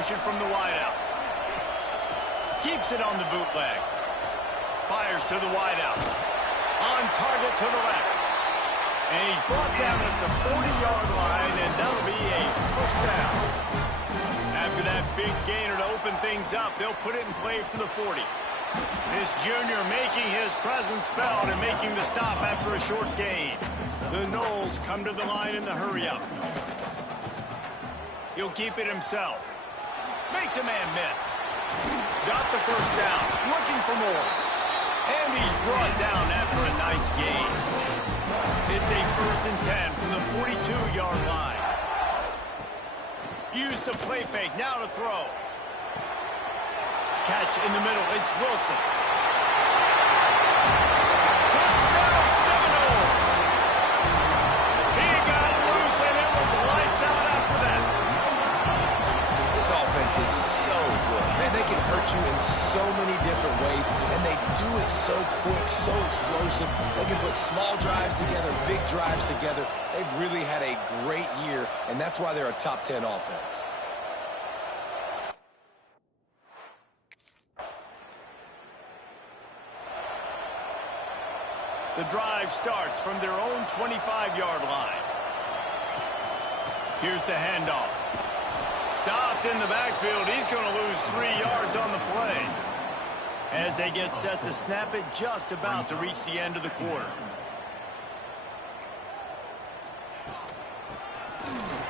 motion from the wideout. Keeps it on the bootleg. Fires to the wideout. On target to the left. And he's brought down at the 40-yard line, and that'll be a first down. After that big gainer to open things up, they'll put it in play from the 40. This junior making his presence felt and making the stop after a short gain. The Noles come to the line in the hurry-up. He'll keep it himself. Makes a man miss. Got the first down. Looking for more. And he's brought down after a nice gain. It's a 1st and 10 from the 42-yard line. Use the play fake. Now to throw. Catch in the middle. It's Wilson. Touchdown, Seminoles. He got loose, and it was lights out after that. This offense is so good. Man, they can hurt you in so many different ways, and they do it so quick, so explosive. They can put small drives together, big drives together. They've really had a great year, and that's why they're a top 10 offense. The drive starts from their own 25-yard line. Here's the handoff. Stopped in the backfield. He's going to lose 3 yards on the play. As they get set to snap it, just about to reach the end of the quarter.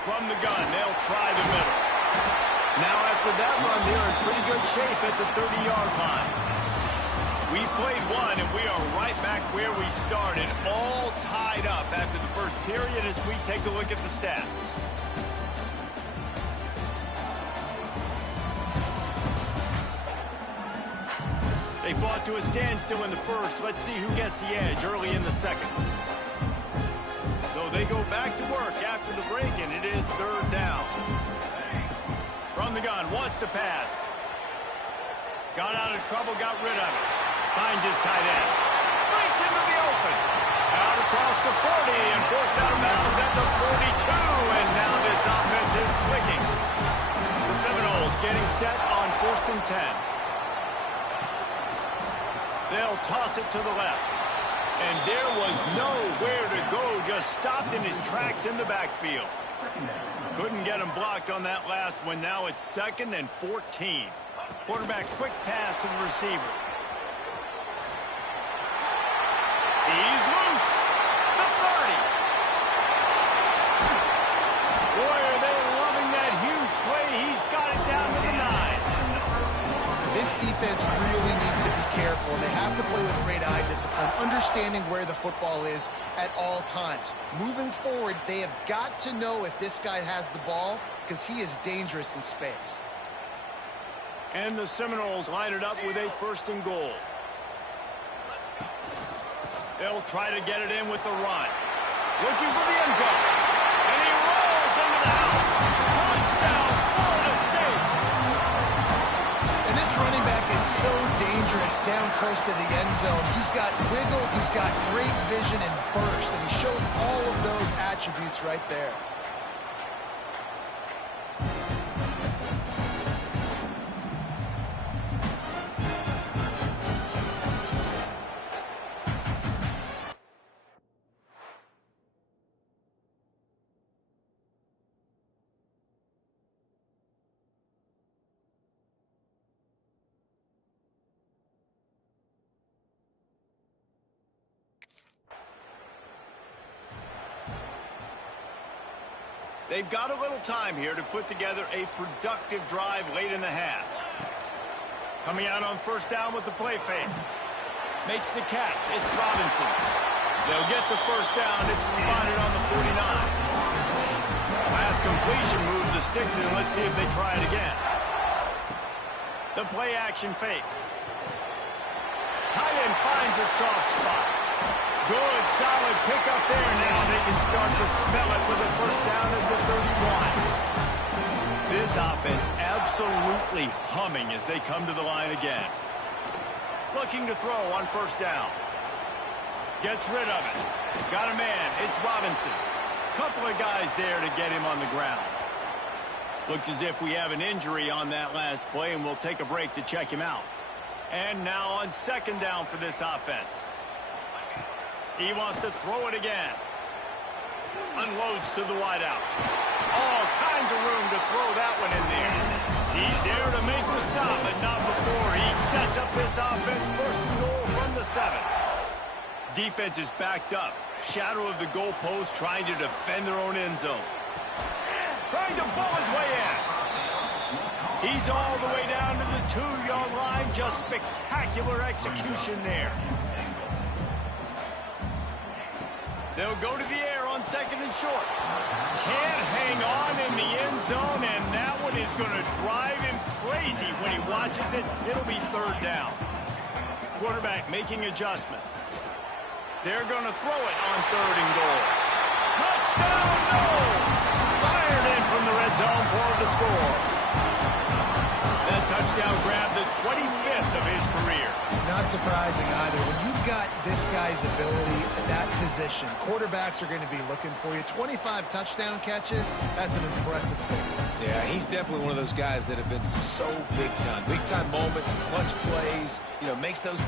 From the gun, they'll try the middle. Now after that run, they're in pretty good shape at the 30-yard line. We played one, and we are right back where we started, all tied up after the first period as we take a look at the stats. They fought to a standstill in the first. Let's see who gets the edge early in the second. So they go back to work after the break, and it is 3rd down. From the gun, wants to pass. Got out of trouble, got rid of it. Finds his tight end. Breaks into the open. Out across the 40 and forced out of bounds at the 42. And now this offense is clicking. The Seminoles getting set on 1st and 10. They'll toss it to the left. And there was nowhere to go. Just stopped in his tracks in the backfield. Couldn't get him blocked on that last one. Now it's 2nd and 14. Quarterback quick pass to the receiver. He's loose. The 30. Boy, are they loving that huge play. He's got it down to the 9. This defense really needs to be careful. They have to play with great eye discipline, understanding where the football is at all times. Moving forward, they have got to know if this guy has the ball because he is dangerous in space. And the Seminoles line it up with a 1st and goal. They'll try to get it in with the run. Looking for the end zone. And he rolls into the house. Touchdown, Florida State. And this running back is so dangerous down close to the end zone. He's got wiggle, he's got great vision and burst, and he showed all of those attributes right there. They've got a little time here to put together a productive drive late in the half. Coming out on 1st down with the play fake. Makes the catch. It's Robinson. They'll get the 1st down. It's spotted on the 49. Last completion move the sticks in. Let's see if they try it again. The play action fake. Tight end finds a soft spot. Good, solid pickup there. Now they can start to smell it with a 1st down at the 31. This offense absolutely humming as they come to the line again. Looking to throw on 1st down. Gets rid of it. Got a man. It's Robinson. Couple of guys there to get him on the ground. Looks as if we have an injury on that last play, and we'll take a break to check him out. And now on second down for this offense. He wants to throw it again. Unloads to the wideout. All kinds of room to throw that one in there. He's there to make the stop, but not before he sets up this offense first and goal from the 7. Defense is backed up. Shadow of the goalpost, trying to defend their own end zone. Trying to bull his way in. He's all the way down to the 2-yard line. Just spectacular execution there. They'll go to the air on second and short. Can't hang on in the end zone, and that one is going to drive him crazy when he watches it. It'll be third down. Quarterback making adjustments. They're going to throw it on third and goal. Touchdown, no! Fired in from the red zone for the score. That touchdown grabbed the 25th of his career. Not surprising either. When you've got this guy's ability at that position, quarterbacks are going to be looking for you. 25 touchdown catches, that's an impressive thing. Yeah, he's definitely one of those guys that have been so big time. Big time moments, clutch plays, makes those...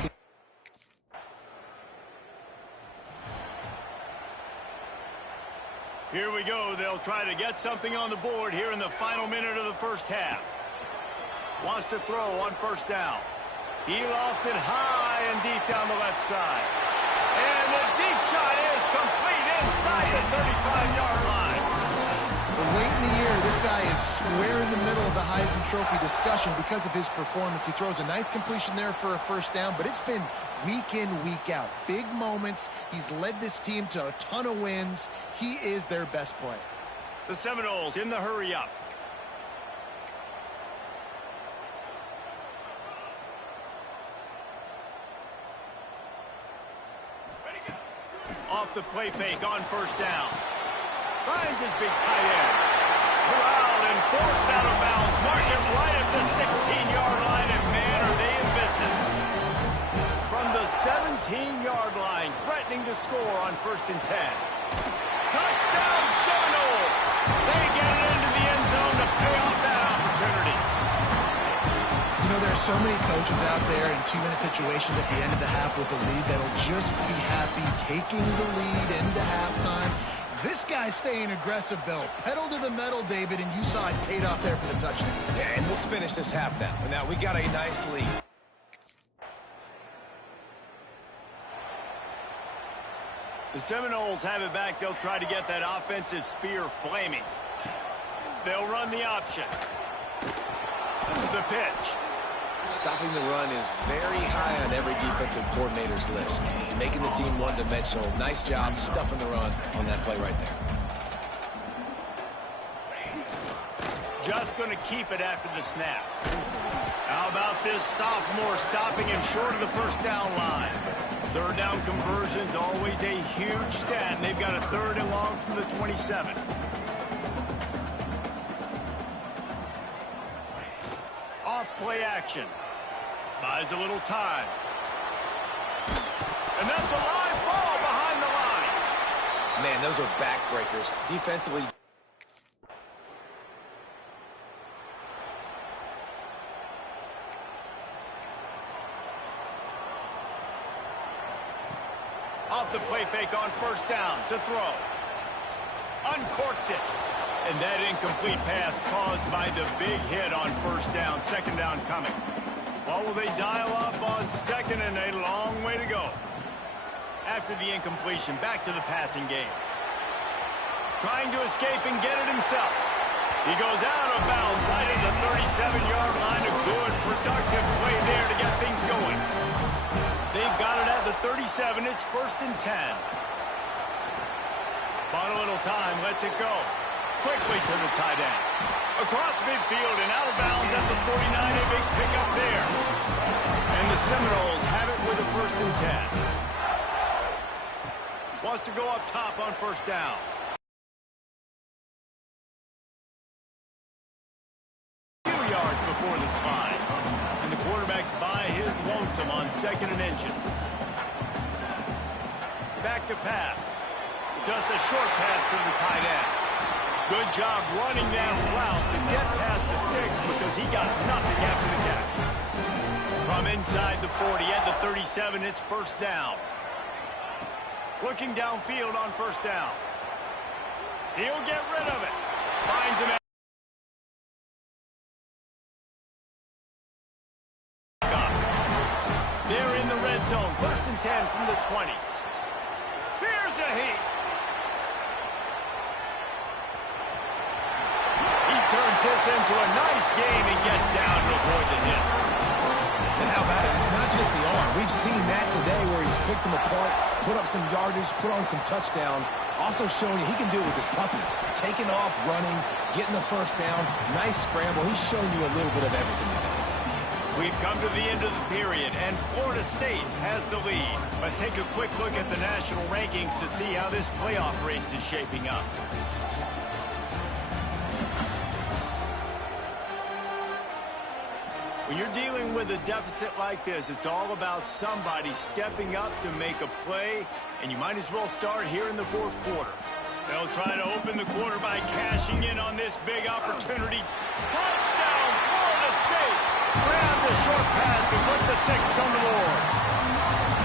Here we go. They'll try to get something on the board here in the final minute of the first half. Wants to throw on first down. He lost it high and deep down the left side. And the deep shot is complete inside the 35-yard line. But late in the year, this guy is square in the middle of the Heisman Trophy discussion because of his performance. He throws a nice completion there for a first down, but it's been week in, week out. Big moments. He's led this team to a ton of wins. He is their best player. The Seminoles in the hurry-up. Off the play fake on first down. Finds his big tight end. Corralled and forced out of bounds. Mark him right at the 16-yard line, and man, are they in business. From the 17-yard line, threatening to score on first and 10. Touchdown, Seminoles! They get it into the end zone to pay off that opportunity. There's so many coaches out there in 2-minute situations at the end of the half with a lead that'll just be happy taking the lead into halftime. This guy's staying aggressive, though. Pedal to the metal, David, and you saw it paid off there for the touchdown. Yeah, and let's finish this half now. Now, we got a nice lead. The Seminoles have it back. They'll try to get that offensive spear flaming. They'll run the option. The pitch. Stopping the run is very high on every defensive coordinator's list. Making the team one-dimensional. Nice job stuffing the run on that play right there. Just going to keep it after the snap. How about this sophomore stopping him short of the first down line? Third down conversion's always a huge stat, and they've got a third and long from the 27. Off play action. Buys a little time. And that's a live ball behind the line. Man, those are backbreakers. Defensively. Off the play fake on first down to throw. Uncorks it. And that incomplete pass caused by the big hit on first down. Second down coming. Well, will they dial up on second, and a long way to go. After the incompletion, back to the passing game. Trying to escape and get it himself. He goes out of bounds right at the 37-yard line. A good, productive play there to get things going. They've got it at the 37. It's first and 10. Bought a little time. Lets it go. Quickly to the tight end. Across midfield and out of bounds at the 49. A big pickup there. And the Seminoles have it with a first and 10. Wants to go up top on first down. A few yards before the slide. And the quarterback's by his lonesome on second and inches. Back to pass. Just a short pass to the tight end. Good job running that route to get past the sticks because he got nothing after the catch. From inside the 40 at the 37, it's first down. Looking downfield on first down. He'll get rid of it. Finds him. They're in the red zone. First and 10 from the 20. Here's a heat. He turns this into a nice gain and gets down to avoid the hit. And how about it? It's not just the arm. We've seen that today where he's picked them apart, put up some yardage, put on some touchdowns. Also showing you he can do it with his puppies. Taking off, running, getting the first down. Nice scramble. He's showing you a little bit of everything today. We've come to the end of the period, and Florida State has the lead. Let's take a quick look at the national rankings to see how this playoff race is shaping up. When you're dealing with a deficit like this, it's all about somebody stepping up to make a play, and you might as well start here in the fourth quarter. They'll try to open the quarter by cashing in on this big opportunity. Touchdown, Florida State! Grab the short pass to put the 6 on the board.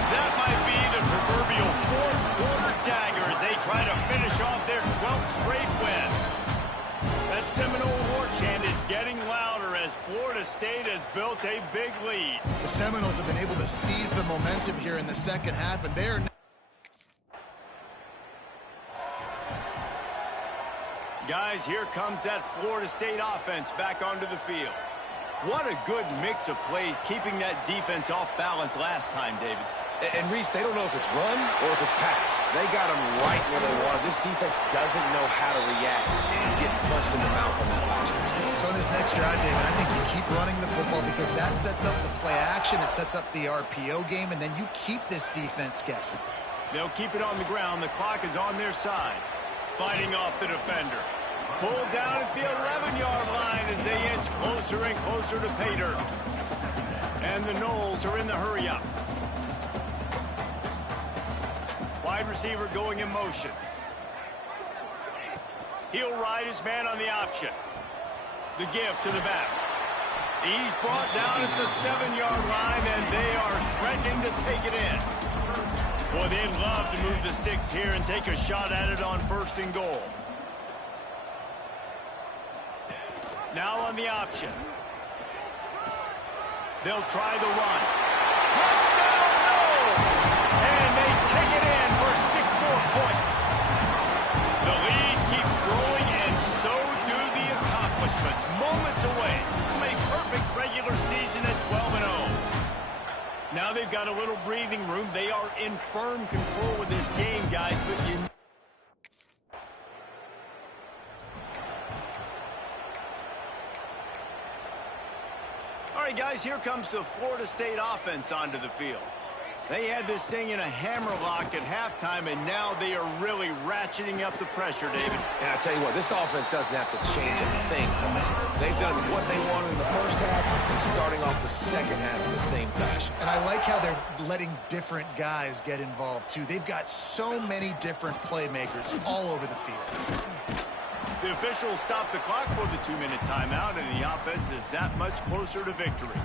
That might be the proverbial fourth quarter dagger as they try to finish off their 12th straight win. That Seminole war chant is getting louder as Florida State has built a big lead. The Seminoles have been able to seize the momentum here in the second half, and they're... Guys, here comes that Florida State offense back onto the field. What a good mix of plays, keeping that defense off balance last time, David. And Reese, they don't know if it's run or if it's pass. They got them right where they want. This defense doesn't know how to react to getting punched in the mouth on that last one. So in this next drive, David, I think you keep running the football because that sets up the play action, it sets up the RPO game, and then you keep this defense guessing. They'll keep it on the ground. The clock is on their side. Fighting off the defender. Pulled down at the 11-yard line as they inch closer and closer to pay dirt. And the Noles are in the hurry-up. Wide receiver going in motion. He'll ride his man on the option. The give to the back. He's brought down at the 7-yard line, and they are threatening to take it in. Boy, they'd love to move the sticks here and take a shot at it on first and goal. Now on the option. They'll try the run. Touchdown, no! And they take it in for 6 more points. The lead keeps growing, and so do the accomplishments. Moments away from a perfect regular season at 12-0. Now they've got a little breathing room. They are in firm control of this game, guys, but you... All right, guys, here comes the Florida State offense onto the field. They had this thing in a hammerlock at halftime, and now they are really ratcheting up the pressure, David. And I tell you what, this offense doesn't have to change a thing. They've done what they wanted in the first half and starting off the second half in the same fashion. And I like how they're letting different guys get involved, too. They've got so many different playmakers all over the field. The officials stop the clock for the 2-minute timeout, and the offense is that much closer to victory.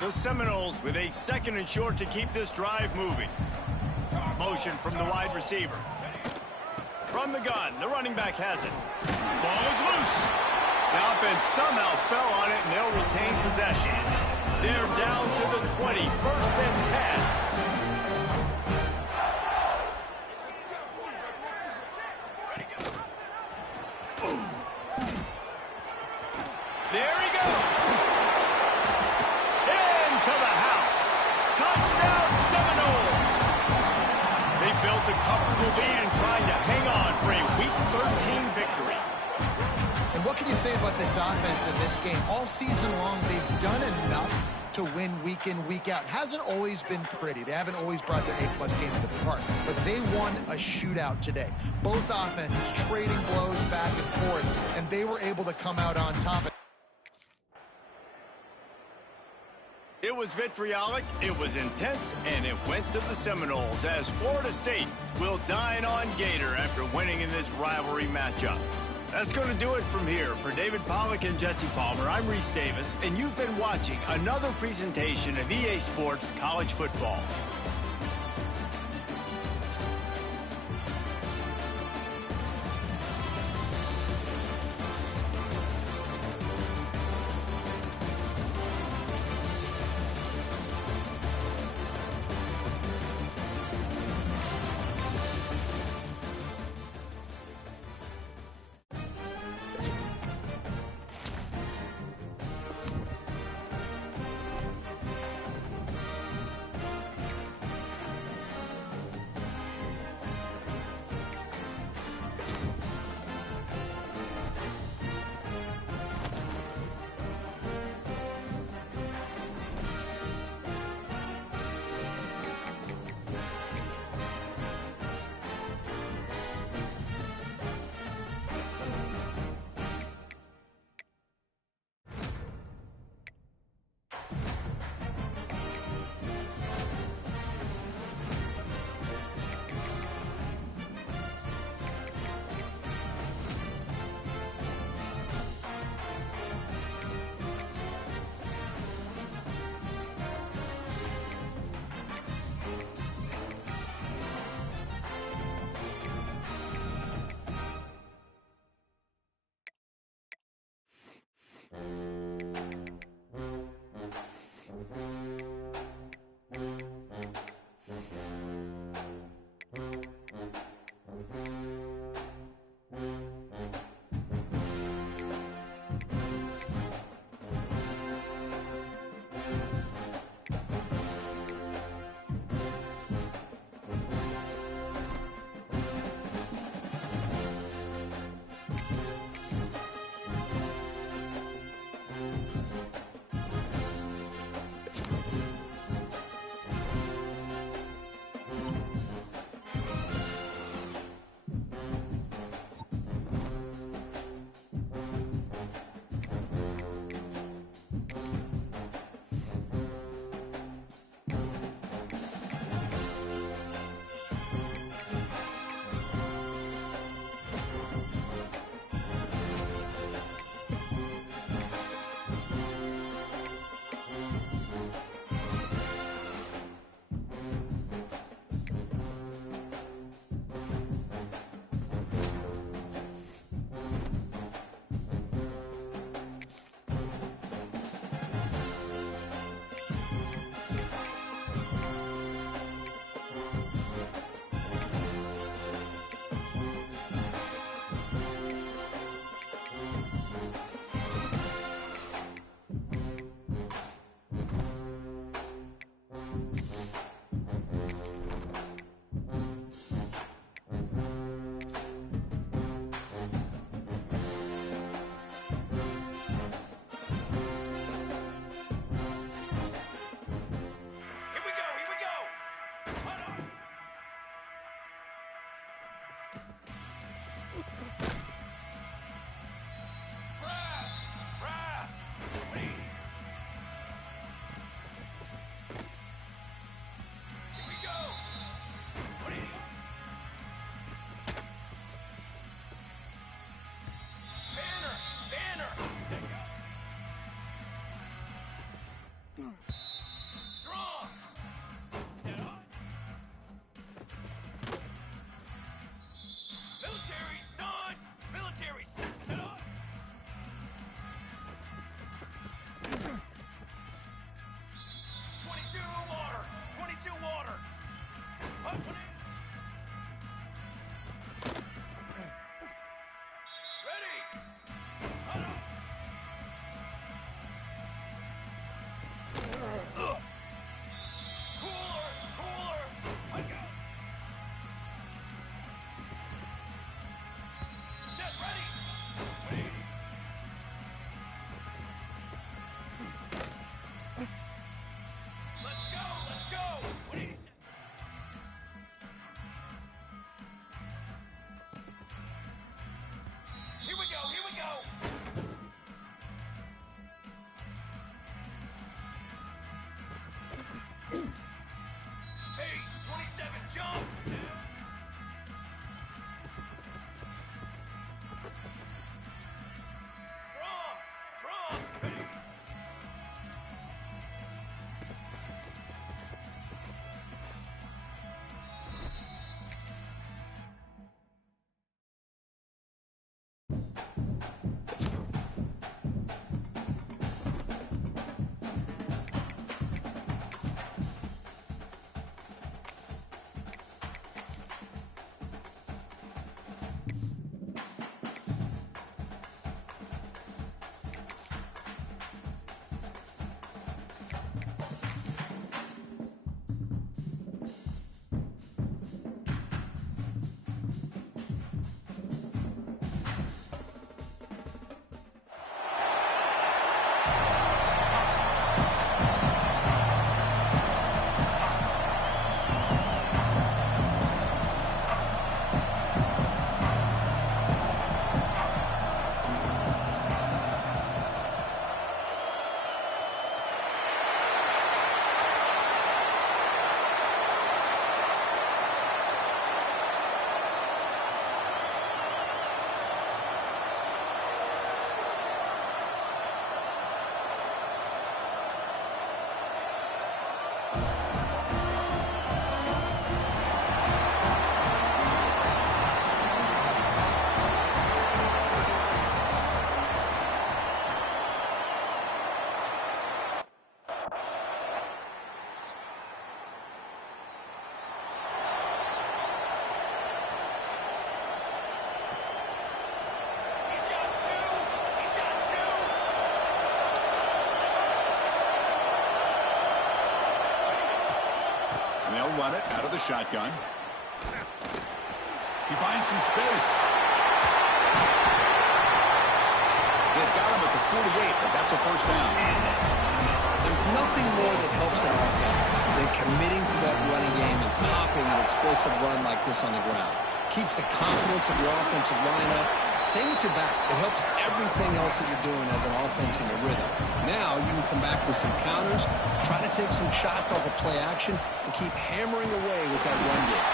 The Seminoles with a 2nd and short to keep this drive moving. Motion from the wide receiver. From the gun, the running back has it. Ball is loose. The offense somehow fell on it, and they'll retain possession. They're down to the 20, 1st and 10. There he goes. Into the house. Touchdown, Seminoles. They built a comfortable lead and tried to hang on for a Week 13 victory. And what can you say about this offense in this game? All season long, they've done enough to win week in, week out. Hasn't always been pretty. They haven't always brought their A-plus game to the park. But they won a shootout today. Both offenses trading blows back and forth, and they were able to come out on top. It was vitriolic, it was intense, and it went to the Seminoles as Florida State will dine on Gator after winning in this rivalry matchup. That's going to do it from here. For David Pollack and Jesse Palmer, I'm Reese Davis, and you've been watching another presentation of EA Sports College Football. They'll run it out of the shotgun. He finds some space. They've got him at the 48, but that's a first down. There's nothing more that helps an offense than committing to that running game and popping an explosive run like this on the ground. Keeps the confidence of your offensive line up. Same with your back. It helps everything else that you're doing as an offense in your rhythm. Now you can come back with some counters, try to take some shots off of play action, and keep hammering away with that run game.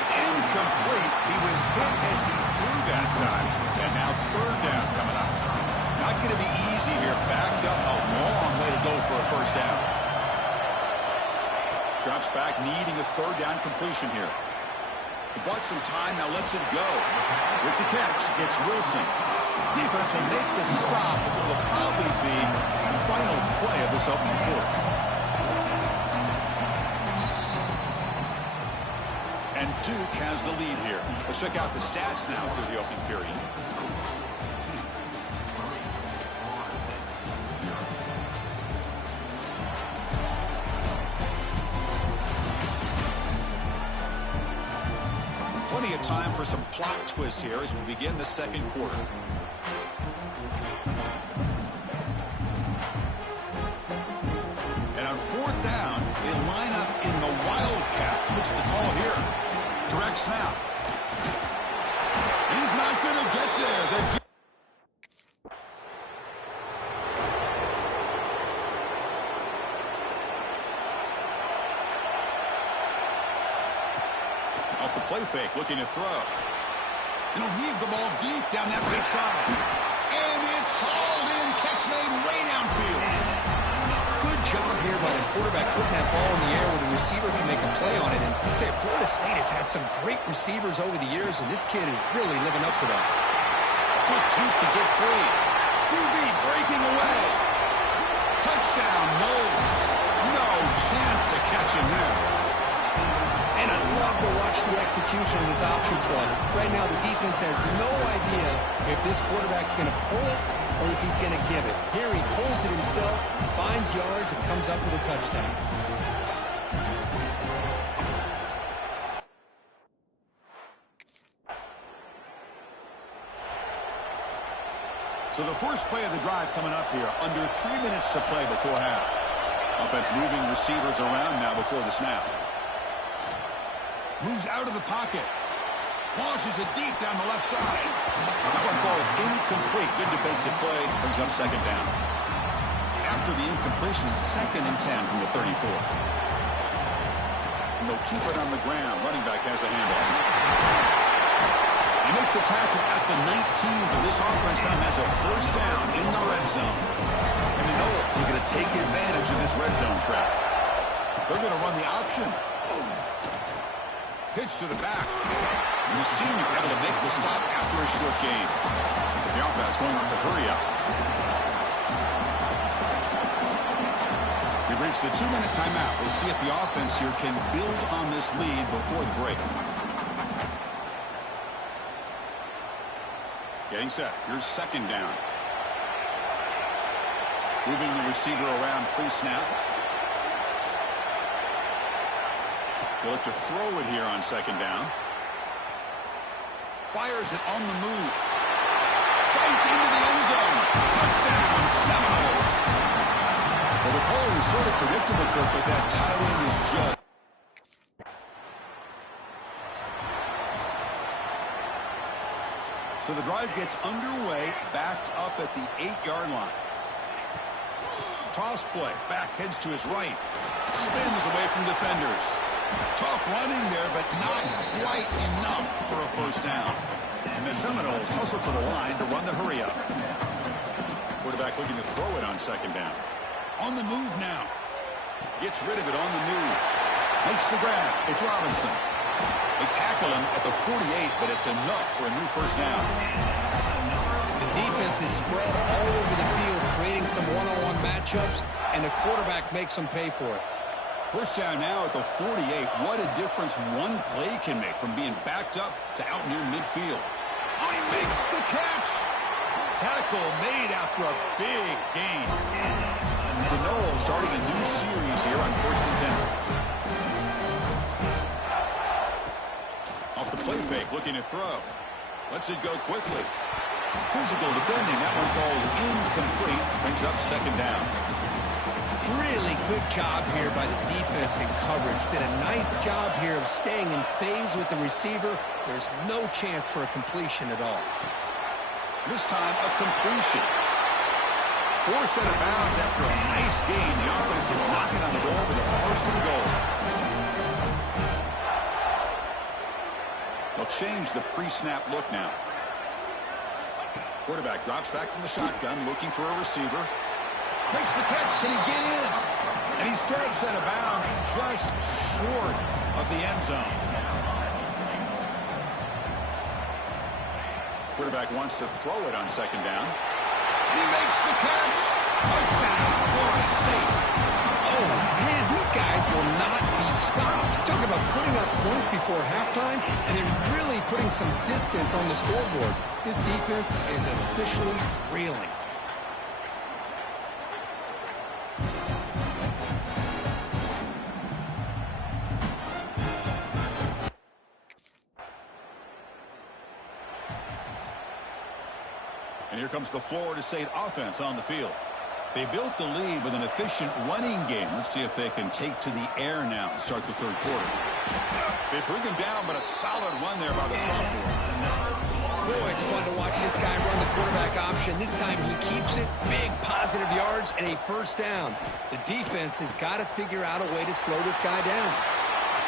It's incomplete. He was hit as he threw that time. And now third down coming up. Not going to be easy here. Backed up a long way to go for a first down. Drops back, needing a third down completion here. He bought some time, now lets it go. With the catch, it's Wilson. Defense will make the stop. It will probably be the final play of this opening quarter. And Duke has the lead here. Let's check out the stats now through the opening period. Plenty of time for some plot twists here as we begin the second quarter. And on fourth down, they line up in the wildcat. Looks the call here. Direct snap. He's not going to get there. Off the play fake, looking to throw. And he'll heave the ball deep down that right side. And it's hauled in. Catch made way downfield. Good job here by the quarterback putting that ball in the air where the receiver can make a play on it. And Florida State has had some great receivers over the years, and this kid is really living up to that. Quick juke to get free. QB breaking away. Touchdown, Knowles. No chance to catch him there. And I love to watch the execution of this option play. Right now, the defense has no idea if this quarterback's going to pull it or if he's going to give it. Here he pulls it himself, finds yards, and comes up with a touchdown. So the first play of the drive coming up here, under 3 minutes to play before half. Offense moving receivers around now before the snap. Moves out of the pocket. Launches it deep down the left side. That one falls incomplete. Good defensive play. Brings up second down. After the incompletion, 2nd and 10 from the 34. And they'll keep it on the ground. Running back has the handoff. They make the tackle at the 19, but this offense now has a first down in the red zone. take advantage of this red zone trap. They're going to run the option. Pitch to the back. And the senior able to make the stop after a short gain. The offense going with the hurry up. We've reached the 2-minute timeout. We'll see if the offense here can build on this lead before the break. Getting set. Here's second down. Moving the receiver around pre-snap. They look to throw it here on second down. Fires it on the move. Fights into the end zone. Touchdown, Seminoles. Well, the call was sort of predictable, Kirk, but that tight end is just... So the drive gets underway, backed up at the 8-yard line. Toss play. Back heads to his right. Spins away from defenders. Tough running there, but not quite enough for a first down. And the Seminoles hustle to the line to run the hurry up. Quarterback looking to throw it on second down. On the move now. Gets rid of it on the move. Makes the grab. It's Robinson. They tackle him at the 48, but it's enough for a new first down. The defense is spread all over the field, creating some one-on-one matchups, and the quarterback makes them pay for it. First down now at the 48. What a difference one play can make from being backed up to out near midfield. Oh, he makes the catch. Tackle made after a big gain. Gano starting a new series here on 1st and 10. Off the play fake, looking to throw. Lets it go quickly. Physical defending. That one falls incomplete. Brings up second down. Really good job here by the defense in coverage. Did a nice job here of staying in phase with the receiver. There's no chance for a completion at all. This time, a completion. Forced out of bounds after a nice gain. The offense is knocking on the door with a first and goal. They'll change the pre-snap look now. Quarterback drops back from the shotgun, looking for a receiver. Makes the catch. Can he get in? And he steps out of bounds just short of the end zone. Quarterback wants to throw it on second down. He makes the catch. Touchdown, Florida State. Oh, man, these guys will not be stopped. Talk about putting up points before halftime, and then really putting some distance on the scoreboard. This defense is officially reeling. And here comes the Florida State offense on the field. They built the lead with an efficient running game. Let's see if they can take to the air now to start the third quarter. They bring him down, but a solid run there by the sophomore. Boy, it's fun to watch this guy run the quarterback option. This time he keeps it. Big positive yards and a first down. The defense has got to figure out a way to slow this guy down.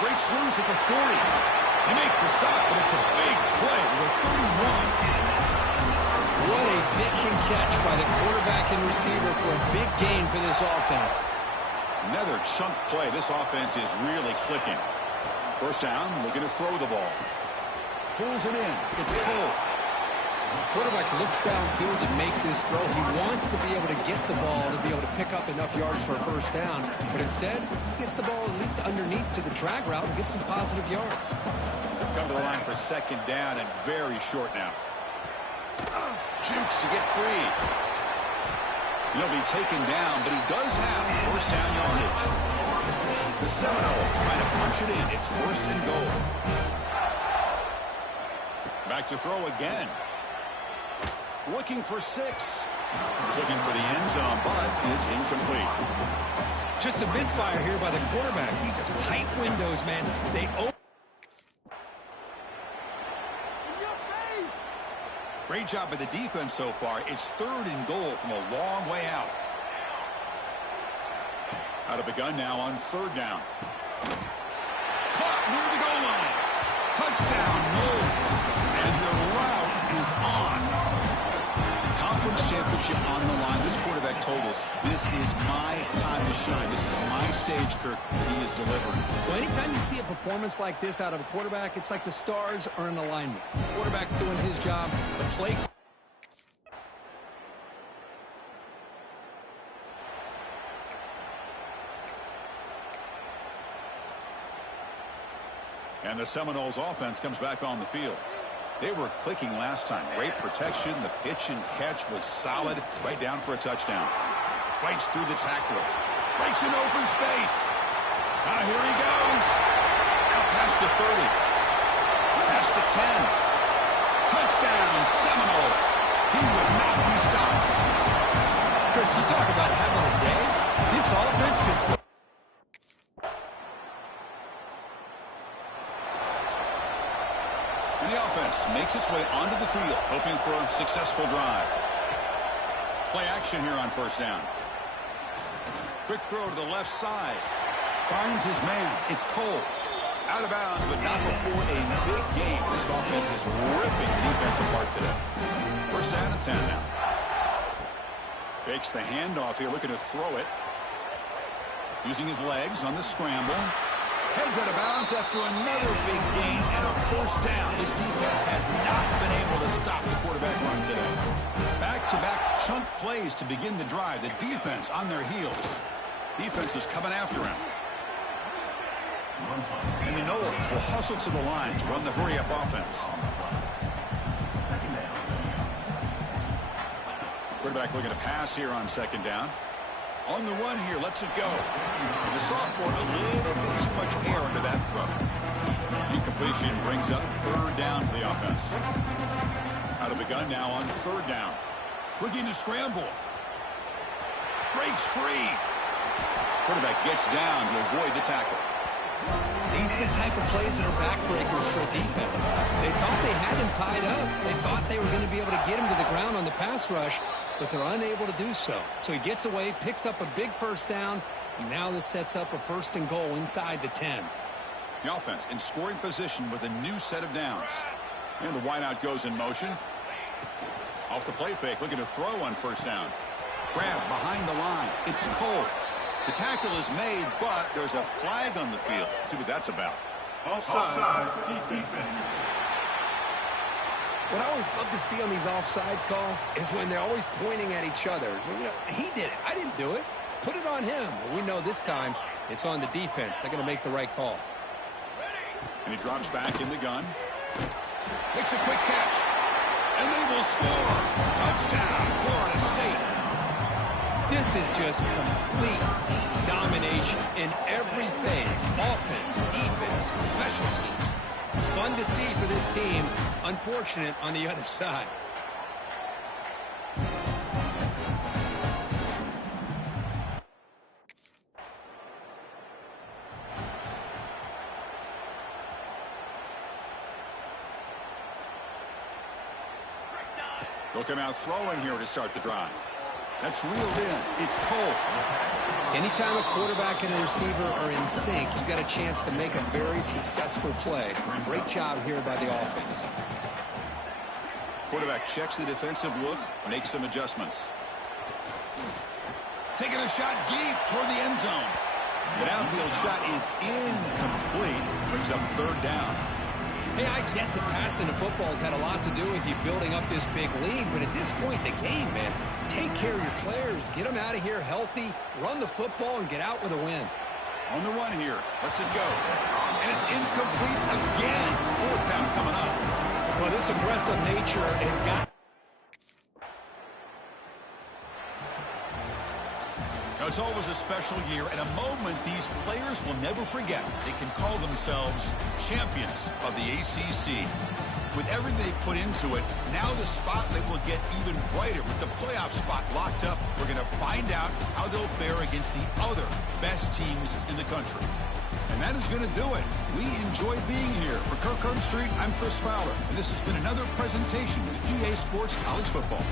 Breaks loose at the 40. They make the stop, but it's a big play with a 31. What a pitch and catch by the quarterback and receiver for a big gain for this offense. Another chunk play. This offense is really clicking. First down, looking to throw the ball. Pulls it in. It's Cole. Quarterback looks downfield to make this throw. He wants to be able to get the ball to be able to pick up enough yards for a first down. But instead, he gets the ball at least underneath to the drag route and gets some positive yards. Come to the line for second down and very short now. Jukes to get free. He'll be taken down, but he does have first down yardage. The Seminoles trying to punch it in. It's first and goal. Back to throw again. Looking for 6. He's looking for the end zone, but it's incomplete. Just a misfire here by the quarterback. These are tight windows, man. They open. Great job by the defense so far. It's third and goal from a long way out. Out of the gun now on third down. Caught near the goal line. Touchdown, Noles. And the route is on. conference championship on the line. This quarterback told us, this is my time to shine. This is my stage, Kirk. He is delivering. Well, anytime you see a performance like this out of a quarterback, it's like the stars are in alignment. The quarterback's doing his job. The play. And the Seminoles offense comes back on the field. They were clicking last time. Great protection. The pitch and catch was solid. Right down for a touchdown. Fights through the tackler. Breaks in open space. Now here he goes. Out past the 30. Past the 10. Touchdown, Seminoles. He would not be stopped. Chris, you talk about having a day. This offense just... And the offense makes its way onto the field, hoping for a successful drive. Play action here on first down. Quick throw to the left side. Finds his man. It's Cole. Out of bounds, but not before a big game. This offense is ripping the defense apart today. First down and 10 now. Fakes the handoff here, looking to throw it. Using his legs on the scramble. Heads out of bounds after another big gain and a first down. This defense has not been able to stop the quarterback run today. Back-to-back chunk plays to begin the drive. The defense on their heels. Defense is coming after him. And the Noles will hustle to the line to run the hurry-up offense. Quarterback looking to pass here on second down. On the run here, lets it go. And the sophomore, a little bit too much air into that throw. Incompletion brings up third down for the offense. Out of the gun now on third down. Looking to scramble. Breaks free. Quarterback gets down to avoid the tackle. These are the type of plays that are backbreakers for a defense. They thought they had him tied up. They thought they were going to be able to get him to the ground on the pass rush, but they're unable to do so. So he gets away, picks up a big first down, and now this sets up a first and goal inside the 10. The offense in scoring position with a new set of downs. And the wideout goes in motion. Off the play fake, looking to throw on first down. Grab behind the line. It's Cole. The tackle is made, but there's a flag on the field. Let's see what that's about. Offside, defense. What I always love to see on these offsides call is when they're always pointing at each other. You know, he did it. I didn't do it. Put it on him. Well, we know this time it's on the defense. They're going to make the right call. And he drops back in the gun. Makes a quick catch. And they will score. Touchdown, Florida State. This is just complete domination in every phase. Offense, defense, special teams. Fun to see for this team. Unfortunate on the other side. They'll come out throwing here to start the drive. That's reeled in. It's Cole. Anytime a quarterback and a receiver are in sync, you've got a chance to make a very successful play. Great job here by the offense. Quarterback checks the defensive look, makes some adjustments. Taking a shot deep toward the end zone. The downfield shot is incomplete. Brings up third down. Hey, I get that passing the football has had a lot to do with you building up this big lead, but at this point in the game, man, take care of your players, get them out of here healthy, run the football, and get out with a win. On the run here, lets it go. And it's incomplete again. Fourth down coming up. Well, this aggressive nature has got... Now, it's always a special year and a moment these players will never forget. They can call themselves champions of the ACC. With everything they put into it, now the spotlight will get even brighter. With the playoff spot locked up, we're going to find out how they'll fare against the other best teams in the country. And that is going to do it. We enjoy being here. For Kirk Street, I'm Chris Fowler, and this has been another presentation of EA Sports College Football.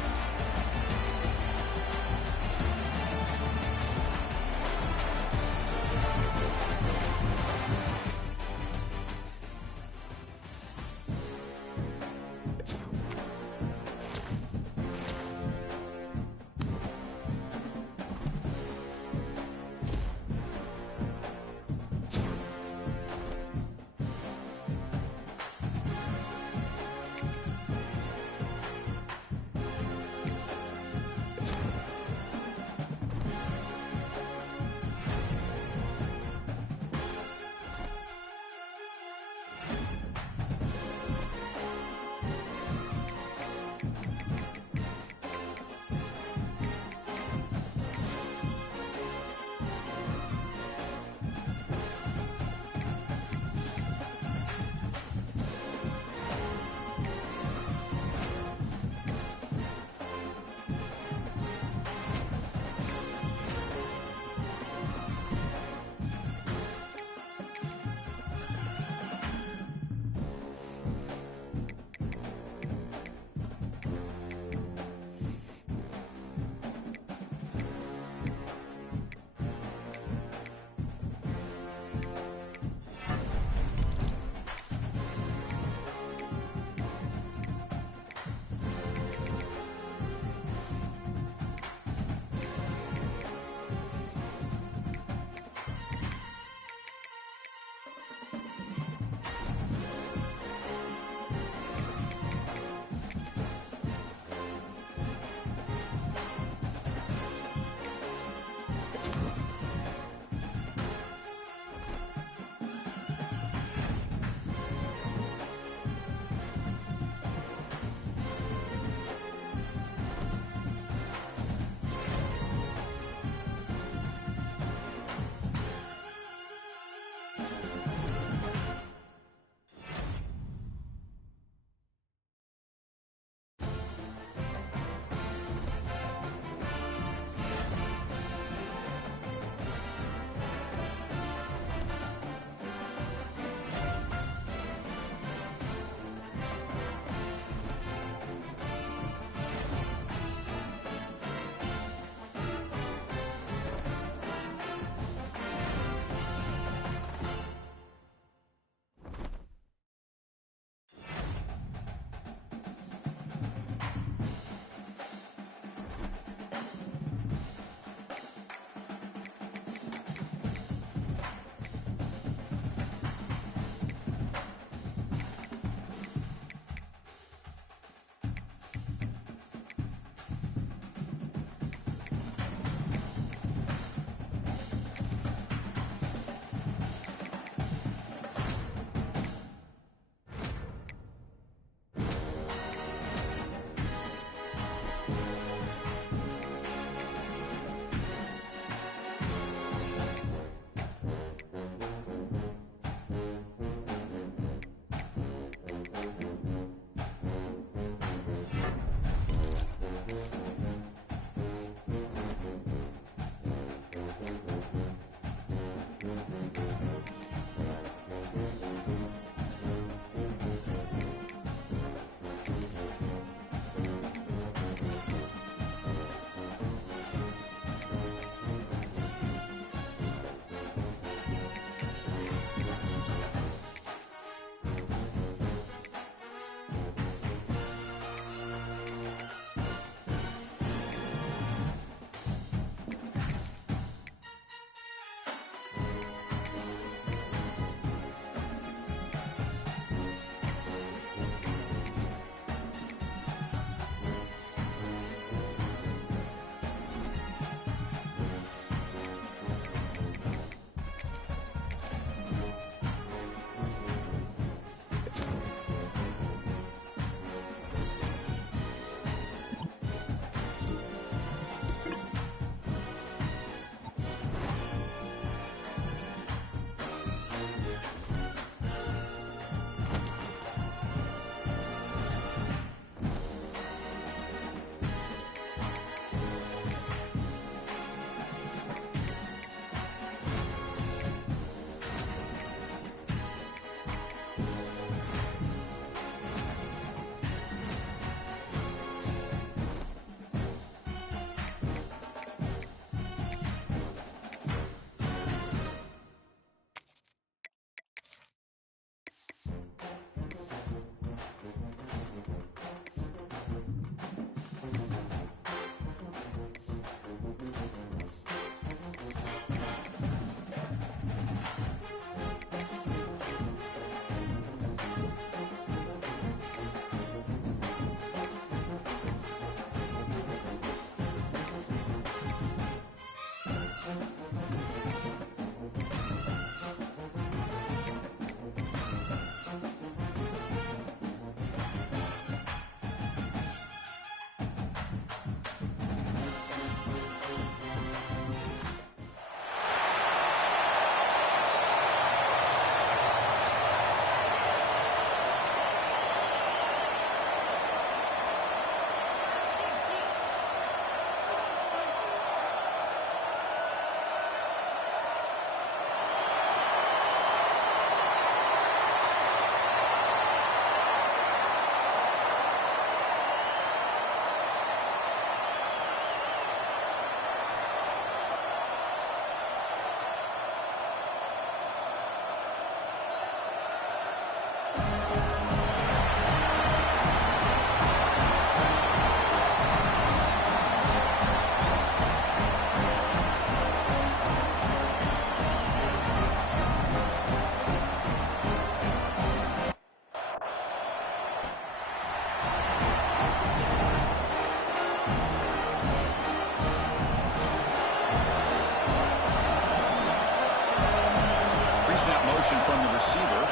motion from the receiver.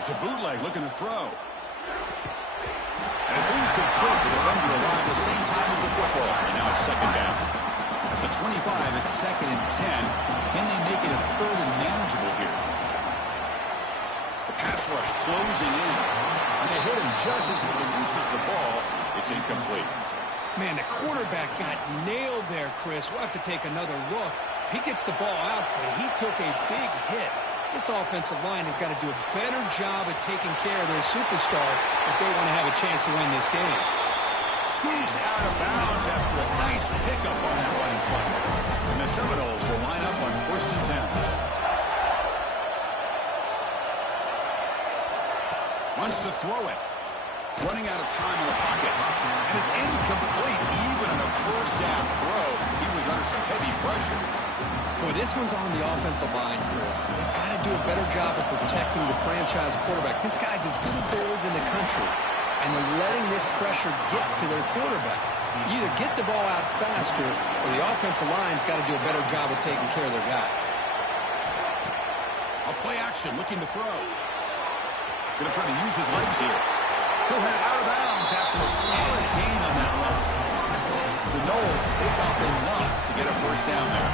It's a bootleg looking to throw. And it's incomplete. The defender arrived at the same time as the football. And now it's second down. At the 25, it's 2nd and 10. Can they make it a 3rd and manageable here? The pass rush closing in. And they hit him just as he releases the ball. It's incomplete. Man, the quarterback got nailed there, Chris. We'll have to take another look. He gets the ball out, but he took a big hit. This offensive line has got to do a better job of taking care of their superstar if they want to have a chance to win this game. Scoots out of bounds after a nice pickup on that running play. And the Seminoles will line up on 1st and 10. Wants to throw it. Running out of time in the pocket. And it's incomplete even on a 1st down throw. He was under some heavy pressure. Boy, this one's on the offensive line, Chris. They've got to do a better job of protecting the franchise quarterback. This guy's as good as there is in the country. And they're letting this pressure get to their quarterback. You either get the ball out faster, or the offensive line's got to do a better job of taking care of their guy. A play action, looking to throw. Going to try to use his legs here. He'll head out of bounds after a solid gain on that run. The Noles pick up enough to get a 1st down there.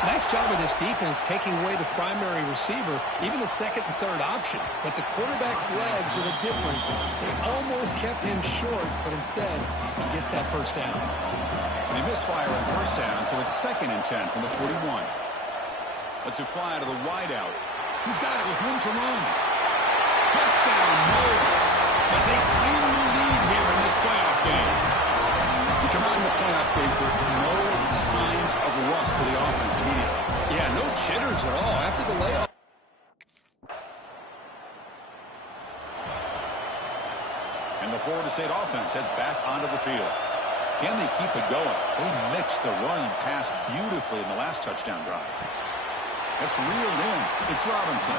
Nice job of this defense taking away the primary receiver, even the 2nd and 3rd option. But the quarterback's legs are the difference. They almost kept him short, but instead, he gets that 1st down. They misfire on 1st down, so it's 2nd and 10 from the 41. Lets it fly to the wideout. He's got it with room to run. Touchdown, Noles, as they claim the lead here in this playoff game. You come out in the playoff game for no signs of rust for the offense immediately. Yeah, no jitters at all after the layoff. And the Florida State offense heads back onto the field. Can they keep it going? They mixed the run and pass beautifully in the last touchdown drive. That's reeled in. It's Robinson.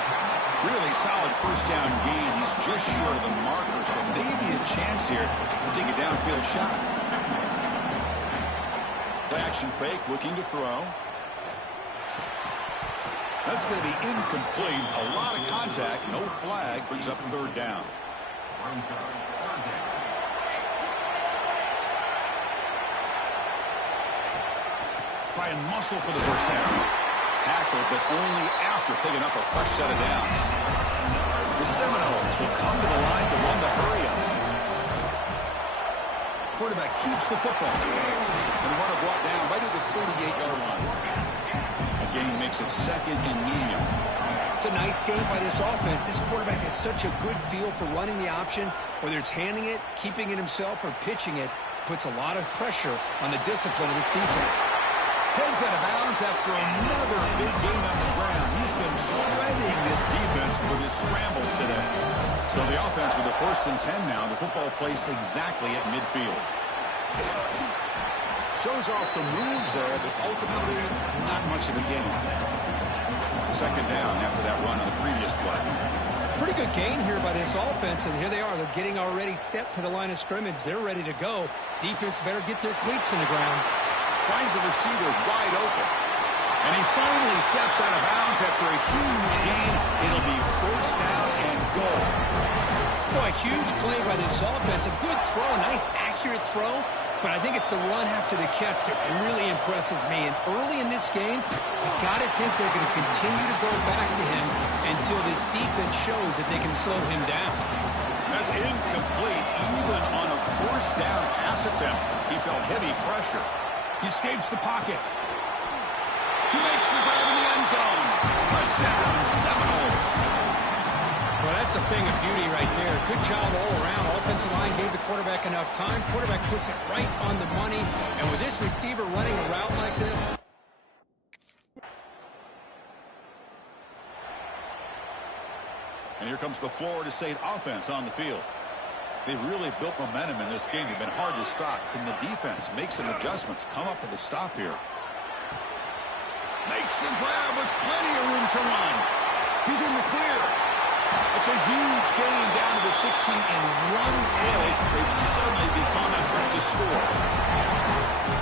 Really solid 1st down gain. He's just short of the marker, so maybe a chance here to take a downfield shot. Play action fake, looking to throw. That's going to be incomplete. A lot of contact, no flag, brings up 3rd down. Try and muscle for the 1st down. Tackle, but only after picking up a fresh set of downs. The Seminoles will come to the line to run the hurry up. Quarterback keeps the football. And the runner brought down right at the 38-yard line. A gain makes it 2nd and medium. It's a nice game by this offense. This quarterback has such a good feel for running the option, whether it's handing it, keeping it himself, or pitching it. Puts a lot of pressure on the discipline of this defense. Heads out of bounds after another big gain on the ground. He's been shredding this defense with his scrambles today. So the offense with the 1st and 10 now. The football placed exactly at midfield. Shows off the moves there, but ultimately not much of a gain. 2nd down after that run on the previous play. Pretty good gain here by this offense, and here they are. They're getting already set to the line of scrimmage. They're ready to go. Defense better get their cleats in the ground. Finds the receiver wide open. And he finally steps out of bounds after a huge gain. It'll be 1st down and goal. Boy, a huge play by this offense. A good throw, a nice accurate throw. But I think it's the run after the catch that really impresses me. And early in this game, you got to think they're going to continue to go back to him until this defense shows that they can slow him down. That's incomplete. Even on a 1st down pass attempt, he felt heavy pressure. He escapes the pocket. He makes the grab in the end zone. Touchdown, Seminoles. Well, that's a thing of beauty right there. Good job all around. Offensive line gave the quarterback enough time. Quarterback puts it right on the money. And with this receiver running a route like this. And here comes the Florida State offense on the field. They've really built momentum in this game. They've been hard to stop. Can the defense make some adjustments? Come up with a stop here. Makes the grab with plenty of room to run. He's in the clear. It's a huge gain down to the 16 in one play. They've suddenly become a threat to score.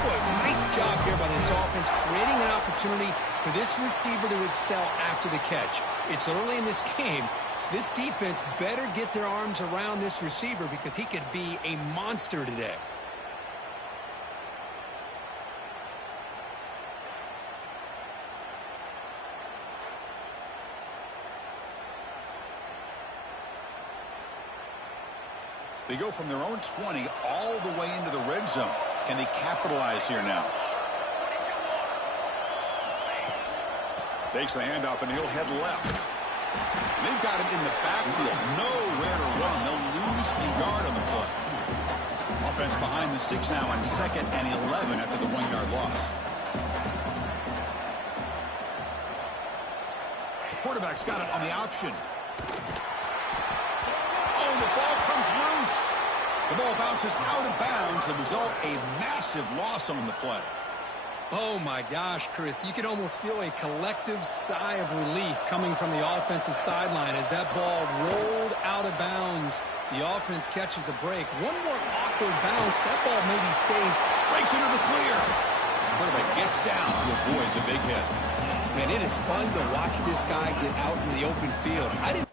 Boy, nice job here by this this offense, creating an opportunity for this receiver to excel after the catch. It's early in this game, so this defense better get their arms around this receiver because he could be a monster today. They go from their own 20 all the way into the red zone. Can they capitalize here now? Takes the handoff, and he'll head left. They've got him in the backfield. Nowhere to run. They'll lose a yard on the play. Offense behind the 6 now on 2nd and 11 after the 1-yard loss. Quarterback's got it on the option. Oh, the ball comes loose. The ball bounces out of bounds. The result, a massive loss on the play. Oh, my gosh, Chris. You can almost feel a collective sigh of relief coming from the offensive sideline as that ball rolled out of bounds. The offense catches a break. One more awkward bounce. That ball maybe stays. Breaks into the clear. Quarterback gets down to avoid the big hit. Man, it is fun to watch this guy get out in the open field. I didn't.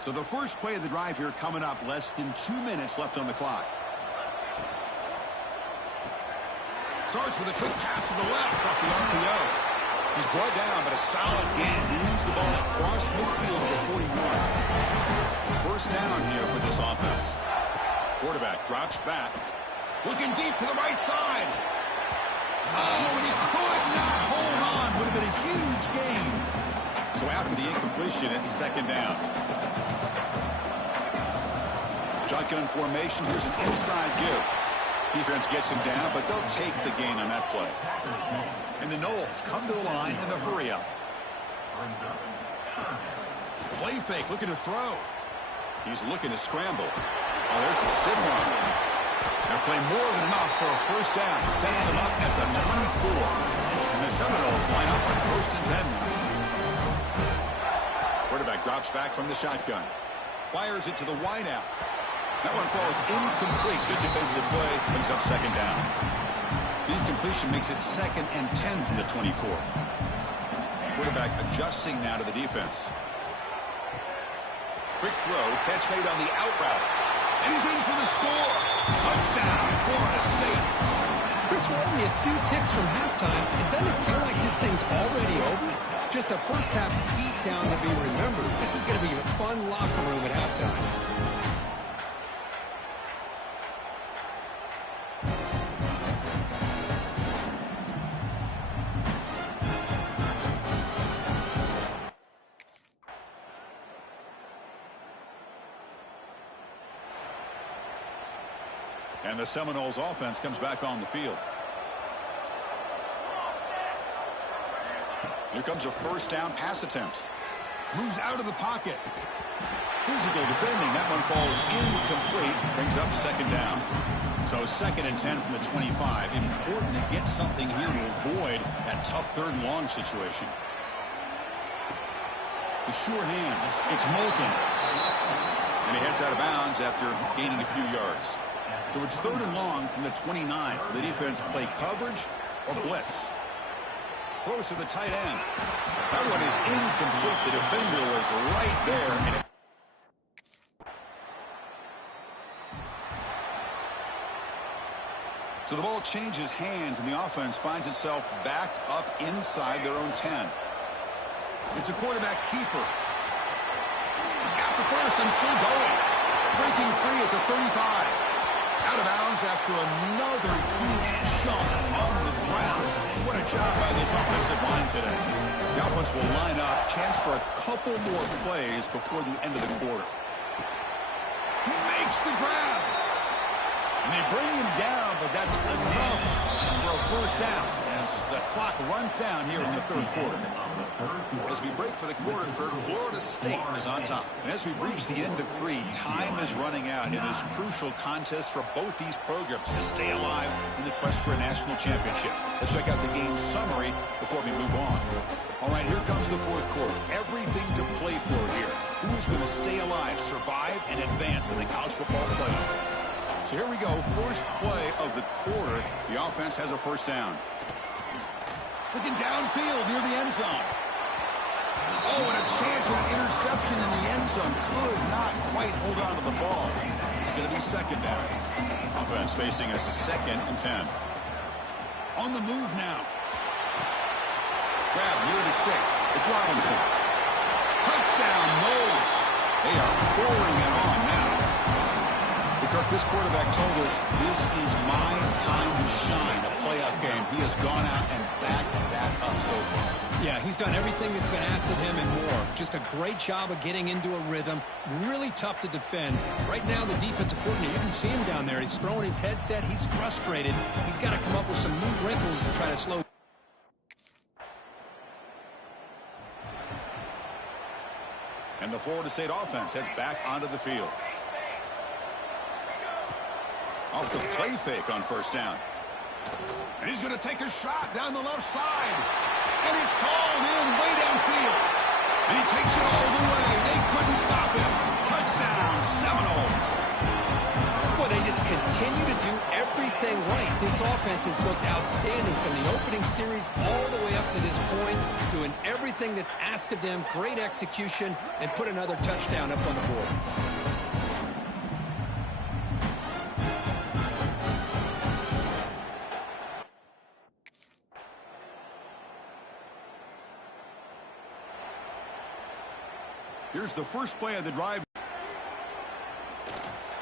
So the first play of the drive here coming up, less than 2 minutes left on the clock. Starts with a quick pass to the left off the RPO. He's brought down, but a solid gain. Moves the ball across midfield to the 41. First down here for this offense. Quarterback drops back. Looking deep to the right side. Oh, and he could not hold on. Would have been a huge gain. So after the incompletion, it's 2nd down. Shotgun formation. Here's an inside give. Defense gets him down, but they'll take the gain on that play. And the Knowles come to the line in the hurry up. Play fake, looking to throw. He's looking to scramble. Oh, there's the stiff arm. Now play more than enough for a first down. Sets him up at the 24. And the Seminoles line up on 1st and 10. Quarterback drops back from the shotgun. Fires it to the wideout. That one falls incomplete. Good defensive play. Brings up 2nd down. The incompletion makes it 2nd and 10 from the 24. Quarterback adjusting now to the defense. Quick throw. Catch made on the out route. And he's in for the score. Touchdown, Florida State. Chris, we're only a few ticks from halftime. It doesn't feel like this thing's already over. Just a first half beat down to be remembered. This is going to be a fun locker room at halftime. And the Seminoles offense comes back on the field. Here comes a first down pass attempt. Moves out of the pocket. Physical defending. That one falls incomplete. Brings up 2nd down. So 2nd and 10 from the 25. Important to get something here to avoid that tough 3rd and long situation. The sure hands. It's Moulton. And he heads out of bounds after gaining a few yards. So it's 3rd and long from the 29. The defense play coverage or blitz. Throws to the tight end. That one is incomplete. The defender was right there. And so the ball changes hands, and the offense finds itself backed up inside their own 10. It's a quarterback keeper. He's got the first and still going. Breaking free at the 35. Out of bounds after another huge chunk on the ground. What a job by this offensive line today. The offense will line up. Chance for a couple more plays before the end of the quarter. He makes the grab. And they bring him down, but that's enough for a first down. seconds. The clock runs down here in the third quarter. As we break for the quarter, Kirk, Florida State is on top. And as we reach the end of 3, time is running out in this crucial contest for both these programs to stay alive in the quest for a national championship. Let's check out the game summary before we move on. All right, here comes the fourth quarter. Everything to play for here. Who is going to stay alive, survive, and advance in the college football playoff? So here we go, first play of the quarter. The offense has a first down. Looking downfield near the end zone. Oh, and a chance for an interception in the end zone. Could not quite hold on to the ball. It's going to be second down. Offense facing a 2nd and 10. On the move now. Grab near the sticks. It's Robinson. Touchdown, Knowles. They are pouring it on now. Kirk, this quarterback told us this is my time to shine, a playoff game. He has gone out and backed that up so far. Yeah, he's done everything that's been asked of him and more. Just a great job of getting into a rhythm. Really tough to defend. Right now, the defensive coordinator, you can see him down there. He's throwing his headset. He's frustrated. He's got to come up with some new wrinkles to try to slow. And the Florida State offense heads back onto the field. Off the play fake on first down. And he's going to take a shot down the left side. And it's hauled in way downfield. And he takes it all the way. They couldn't stop him. Touchdown, Seminoles. Boy, they just continue to do everything right. This offense has looked outstanding from the opening series all the way up to this point, doing everything that's asked of them, great execution, and put another touchdown up on the board. Here's the first play of the drive.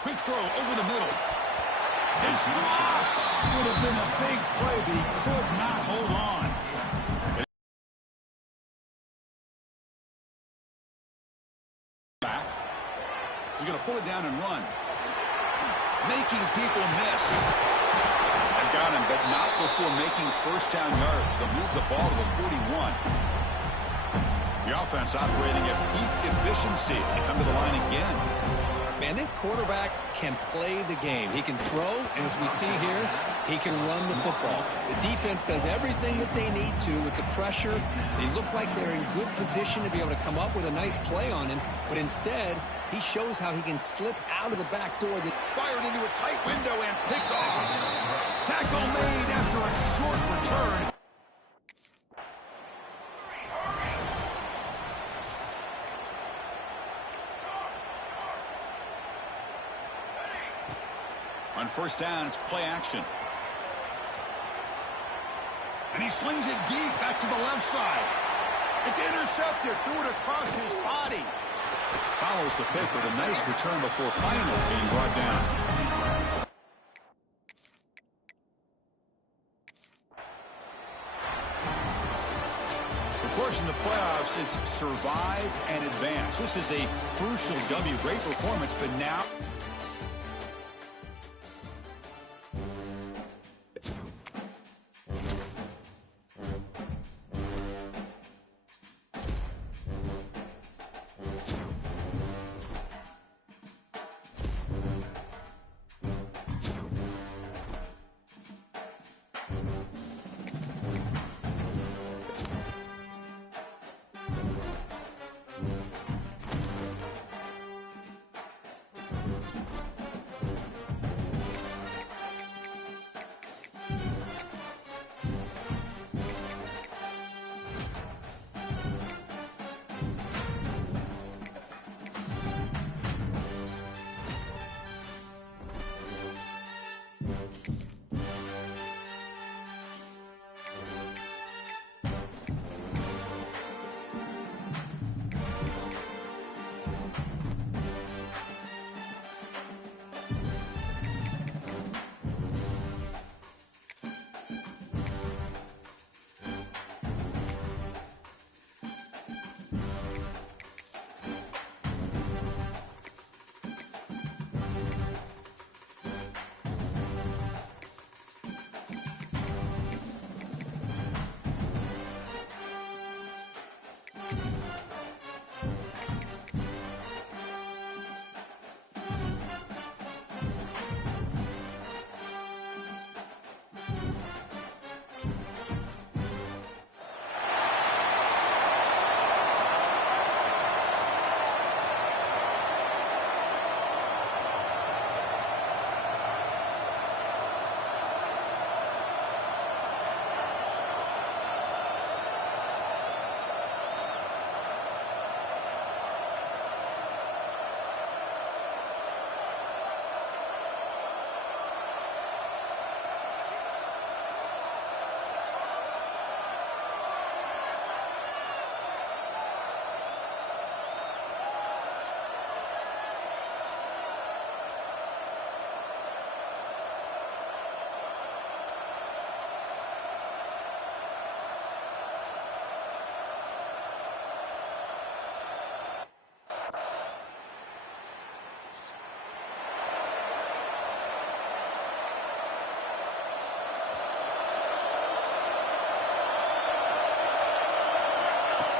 Quick throw over the middle. It's dropped. Would have been a big play, but he could not hold on. Back. He's going to pull it down and run. Making people miss. They've got him, but not before making first down yards. They'll move the ball to the 41. The offense operating at peak efficiency. They come to the line again. Man, this quarterback can play the game. He can throw, and as we see here, he can run the football. The defense does everything that they need to with the pressure. They look like they're in good position to be able to come up with a nice play on him, but instead, he shows how he can slip out of the back door. Fired into a tight window and picked off. Tackle made after a short return. On first down, it's play action. And he slings it deep back to the left side. It's intercepted. Threw it across his body. Follows the pick with a nice return before finally being brought down. Of course, in the playoffs, it's survive and advance. This is a crucial W. Great performance, but now...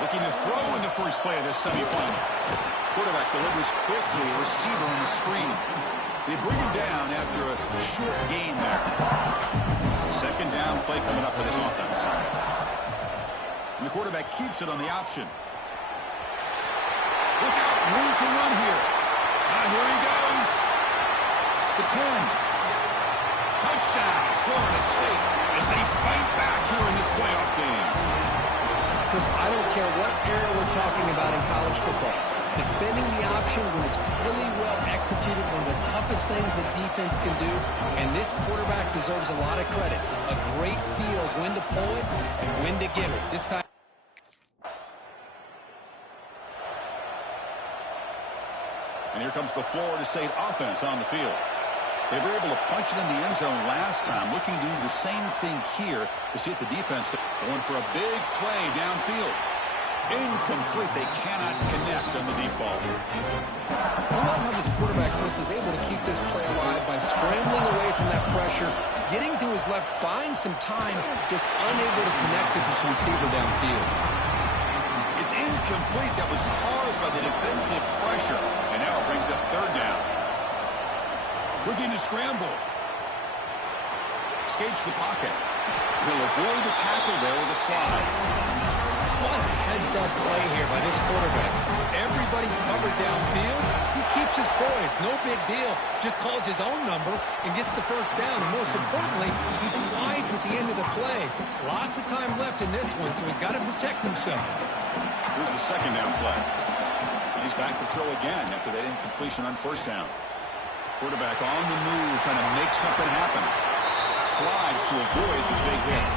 Looking to throw in the first play of this semifinal. Quarterback delivers quickly. A receiver on the screen. They bring him down after a short gain there. Second down play coming up for this offense. And the quarterback keeps it on the option. Look out, room to run here. Here he goes. The 10. Touchdown, Florida State, as they fight back here in this playoff game. Chris, I don't care what era we're talking about in college football. Defending the option when it's really well executed, one of the toughest things that defense can do, and this quarterback deserves a lot of credit. A great feel of when to pull it and when to give it. This time. And here comes the Florida State offense on the field. They were able to punch it in the end zone last time, looking to do the same thing here to see if the defense going for a big play downfield. Incomplete. They cannot connect on the deep ball. I love how this quarterback, Chris, is able to keep this play alive by scrambling away from that pressure, getting to his left, buying some time, just unable to connect to his receiver downfield. It's incomplete. That was caused by the defensive pressure. And now it brings up third down. Looking to scramble. Escapes the pocket. He'll avoid the tackle there with a slide. What a heads-up play here by this quarterback. Everybody's covered downfield. He keeps his poise. No big deal. Just calls his own number and gets the first down. And most importantly, he slides at the end of the play. Lots of time left in this one, so he's got to protect himself. Here's the second down play. He's back to throw again after that incompletion on first down. Quarterback on the move, trying to make something happen. Slides to avoid the big hit.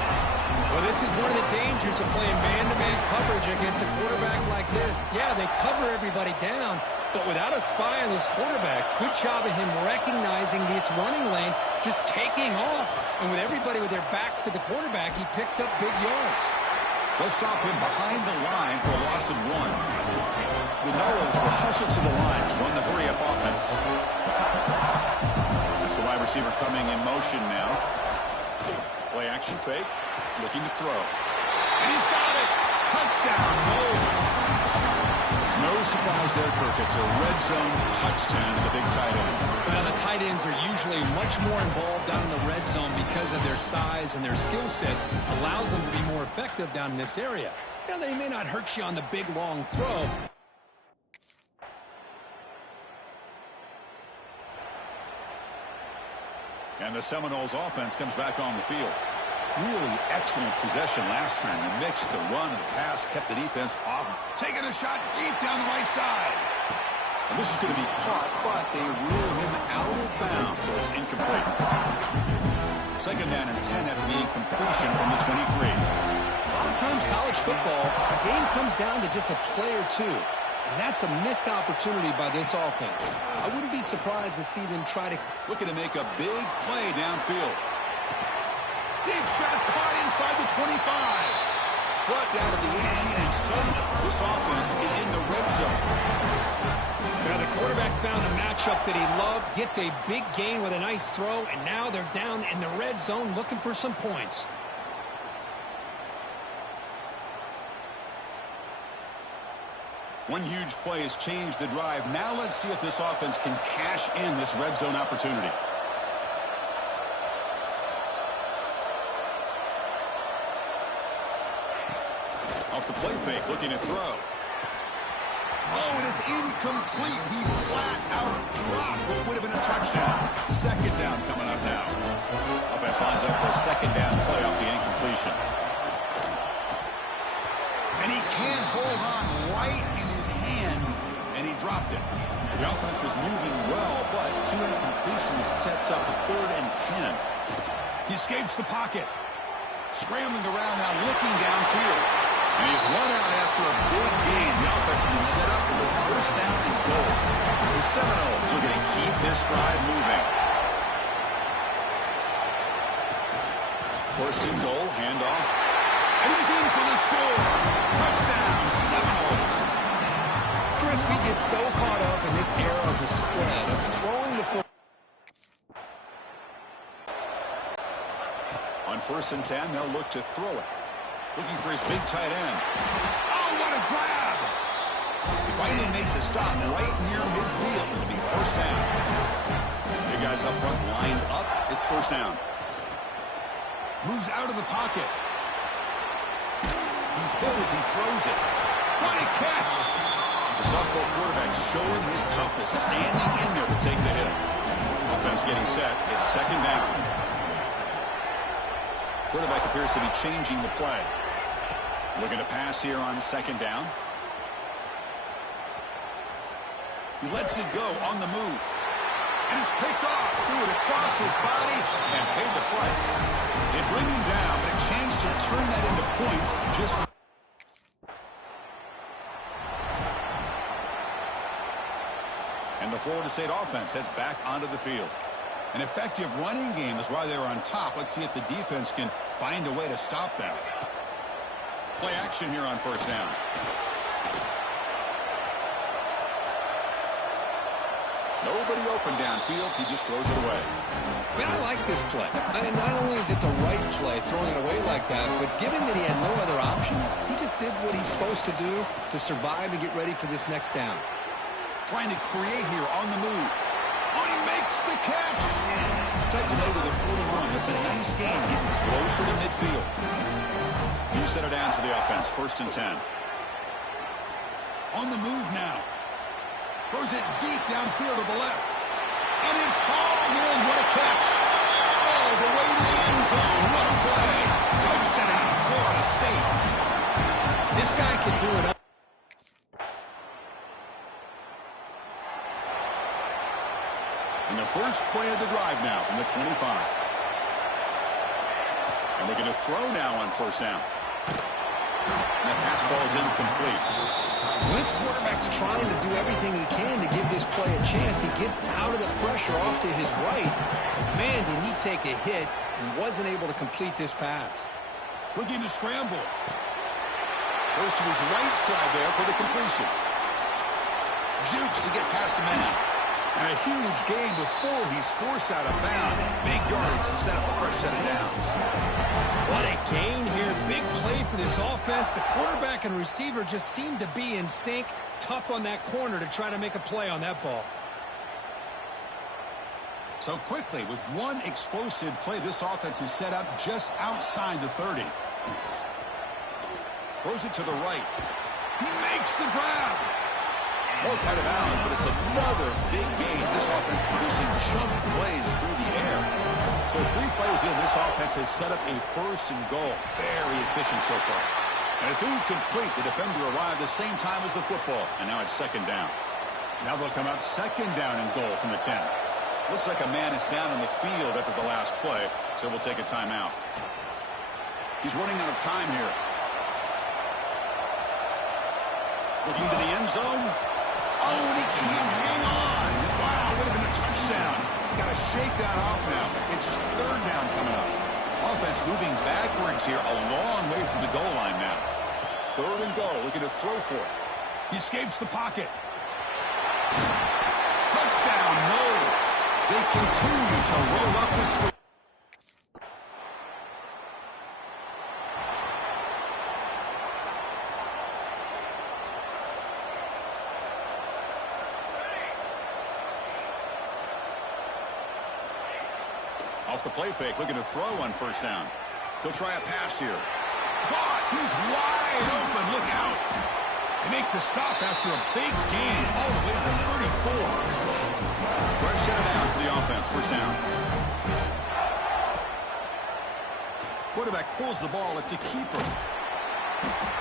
Well, this is one of the dangers of playing man-to-man coverage against a quarterback like this. Yeah, they cover everybody down, but without a spy on this quarterback, good job of him recognizing this running lane, just taking off. And with everybody with their backs to the quarterback, he picks up big yards. They'll stop him behind the line for a loss of 1. The Noles will hustle to the line to run the hurry-up offense. That's the wide receiver coming in motion now. Play action fake. Looking to throw. And he's got it! Touchdown, Noles! No surprise there, Kirk. It's a red zone touchdown to the big tight end. Well, the tight ends are usually much more involved down in the red zone because of their size and their skill set. Allows them to be more effective down in this area. Now, they may not hurt you on the big, long throw. And the Seminoles offense comes back on the field. Really excellent possession last time. The mix, the run, the pass kept the defense off. Taking a shot deep down the right side. And this is going to be caught, but they rule him out of bounds, so it's incomplete. Second down and 10 after the incompletion from the 23. A lot of times college football, a game comes down to just a play or two. And that's a missed opportunity by this offense. I wouldn't be surprised to see them try to... Looking to make a big play downfield. Deep shot caught inside the 25. Brought down to the 18, and suddenly this offense is in the red zone. Now the quarterback found a matchup that he loved, gets a big gain with a nice throw, and now they're down in the red zone looking for some points. One huge play has changed the drive. Now let's see if this offense can cash in this red zone opportunity. Off the play fake, looking to throw. Oh, and it's incomplete. He flat out dropped what would have been a touchdown. Second down coming up now. Offense lines up for a second down play off the incompletion. And he can't hold on right in his hands, and he dropped it. The offense was moving well, but 2 incompletions sets up a 3rd and 10. He escapes the pocket. Scrambling around now, looking downfield. And he's run out after a big gain. The offense has been set up for the first down and goal. The Seminoles are going to keep this drive moving. First and goal, handoff. And he's in for the score. Touchdown, Seminoles. Chris, we get so caught up in this era of the spread, of throwing the football. On 1st and 10, they'll look to throw it. Looking for his big tight end. Oh, what What a grab! They finally make the stop right near midfield. It'll be first down. Big guys up front lined up. It's first down. Moves out of the pocket. He's hit as he throws it. What a catch! The sophomore quarterback showing his toughness, standing in there to take the hit. Offense getting set. It's second down. Quarterback appears to be changing the play. Looking to pass here on second down. He lets it go on the move. And is picked off. Threw it across his body and paid the price. It bring him down, but a chance to turn that into points just... And the Florida State offense heads back onto the field. An effective running game is why they were on top. Let's see if the defense can find a way to stop them. Play action here on first down. Nobody open downfield. He just throws it away. Man, I like this play. Not only is it the right play, throwing it away like that, but given that he had no other option, he just did what he's supposed to do to survive and get ready for this next down. Trying to create here on the move. Oh, he makes the catch. Taken over the 41. It's a nice game, getting closer to midfield. You set it down for the offense. First and 10. On the move now. Throws it deep downfield to the left. And it's hauled in. What a catch. Oh, the way to the end zone. What a play. Touchdown, Florida State. This guy can do it. And the first play of the drive now from the 25. And they're going to throw now on first down. And that pass ball is incomplete. When this quarterback's trying to do everything he can to give this play a chance, he gets out of the pressure off to his right. Man, did he take a hit and wasn't able to complete this pass. Looking to scramble. Goes to his right side there for the completion. Jukes to get past a man. And a huge gain before he's forced out of bounds. Big yards to set up a fresh set of downs. What a gain here. Big play for this offense. The quarterback and receiver just seem to be in sync. Tough on that corner to try to make a play on that ball. So quickly, with one explosive play, this offense is set up just outside the 30. Throws it to the right. He makes the grab. More out of bounds, but it's another big game. This offense producing chunk plays through the air. So 3 plays in, this offense has set up a first and goal. Very efficient so far. And it's incomplete. The defender arrived the same time as the football, and now it's second down. Now they'll come out second down and goal from the 10. Looks like a man is down on the field after the last play, so we'll take a timeout. He's running out of time here. Looking to the end zone. Oh, and he can't hang on. Wow, would have been a touchdown. Got to shake that off now. It's third down coming up. Offense moving backwards here, a long way from the goal line now. Third and goal, looking to throw for it. He escapes the pocket. Touchdown, Knowles. They continue to roll up the score. Off the play fake, looking to throw on first down. He'll try a pass here. Caught! He's wide open. Look out. They make the stop after a big gain all the way to 34. Fresh set of downs for the offense. First down. Quarterback pulls the ball. It's a keeper.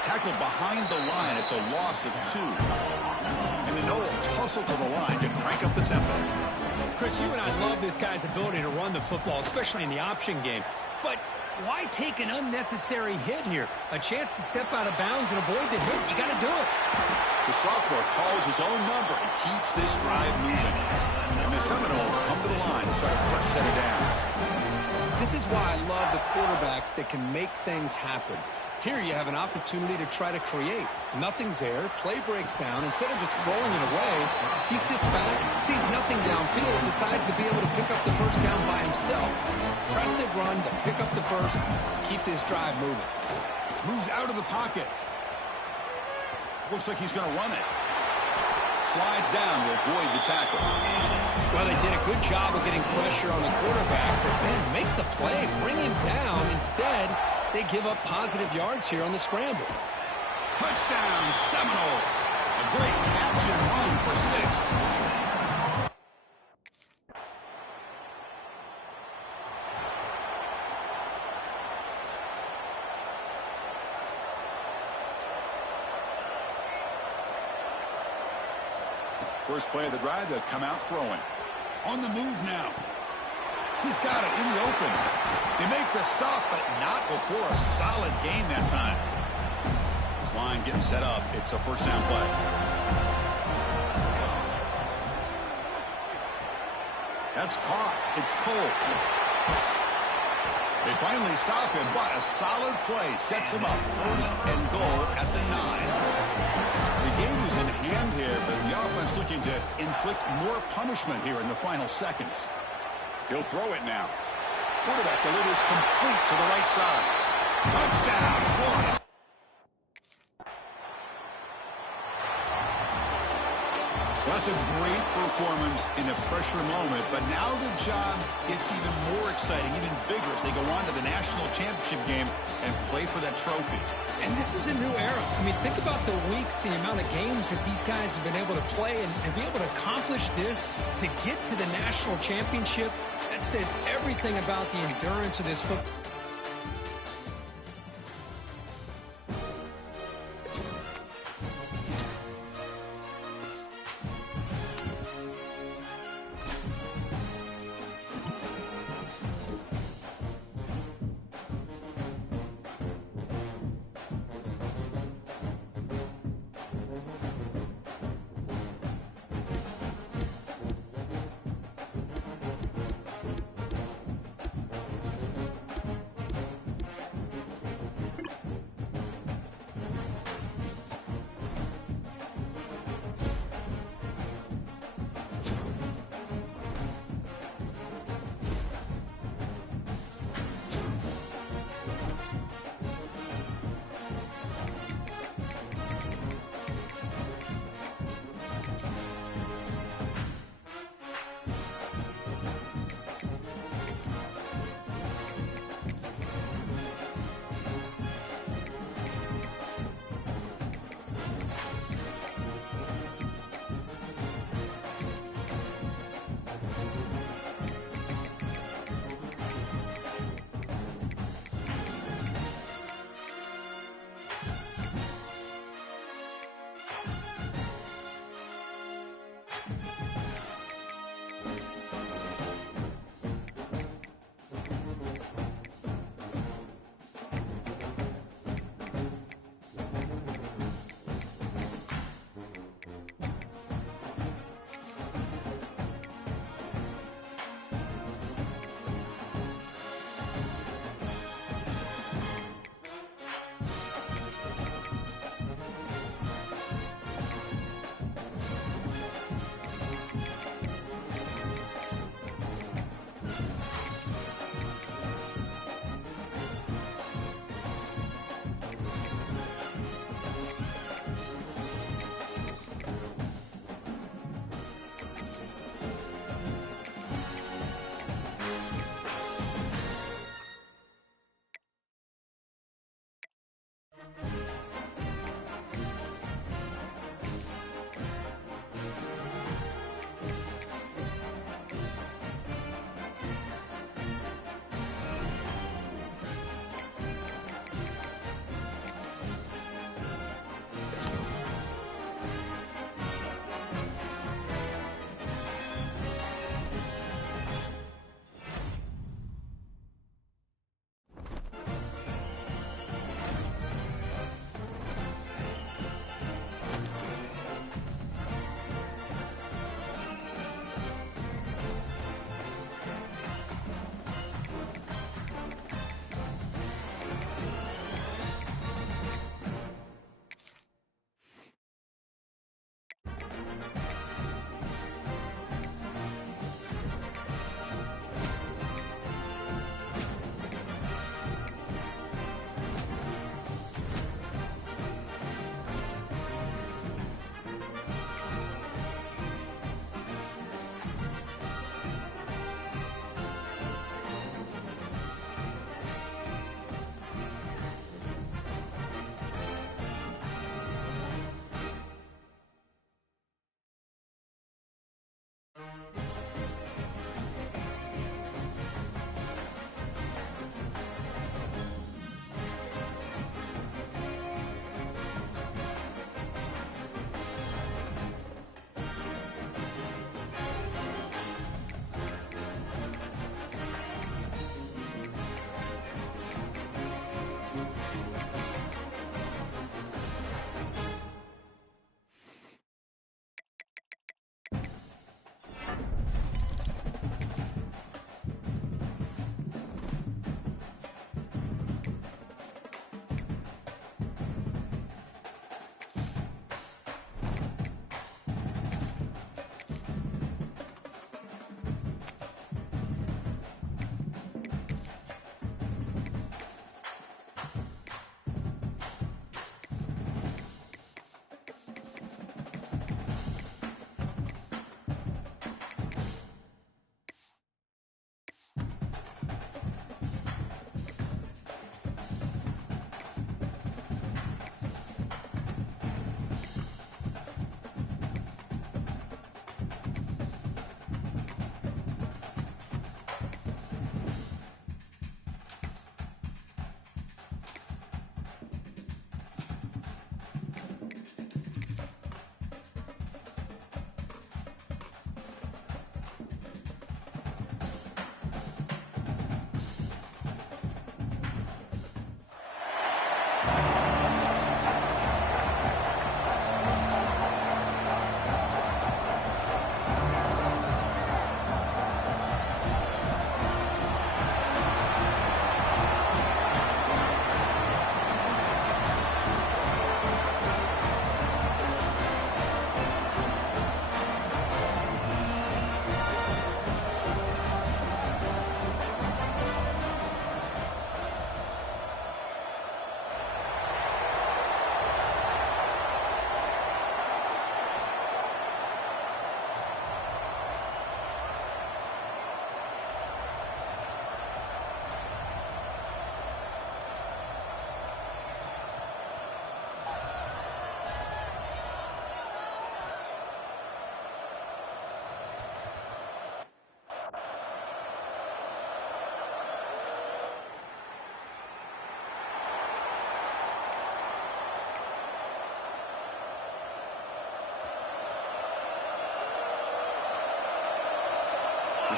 Tackled behind the line. It's a loss of 2. And the Knowles hustle to the line to crank up the tempo. Chris, you and I love this guy's ability to run the football, especially in the option game. But why take an unnecessary hit here? A chance to step out of bounds and avoid the hit. You got to do it. The sophomore calls his own number and keeps this drive moving. And the Seminoles come to the line to start a fresh set of downs. This is why I love the quarterbacks that can make things happen. Here you have an opportunity to try to create. Nothing's there. Play breaks down. Instead of just throwing it away, he sits back, sees nothing downfield, and decides to be able to pick up the first down by himself. Impressive run to pick up the first, keep this drive moving. Moves out of the pocket. Looks like he's going to run it. Slides down to avoid the tackle. Well, they did a good job of getting pressure on the quarterback, but, man, make the play, bring him down. Instead, they give up positive yards here on the scramble. Touchdown, Seminoles. A great catch and run for 6. First play of the drive, they'll come out throwing. On the move now. He's got it in the open. They make the stop, but not before a solid gain that time. This line getting set up. It's a first down play. That's caught. It's Cole. They finally stop him, but a solid play sets him up. First and goal at the 9. The game is in hand here, but the offense looking to inflict more punishment here in the final seconds. He'll throw it now. Quarterback delivers complete to the right side. Touchdown, Florida. That's a great performance in a pressure moment, but now the job gets even more exciting, even bigger as they go on to the national championship game and play for that trophy. And this is a new era. I mean, think about the weeks, the amount of games that these guys have been able to play and be able to accomplish this, to get to the national championship. That says everything about the endurance of this football.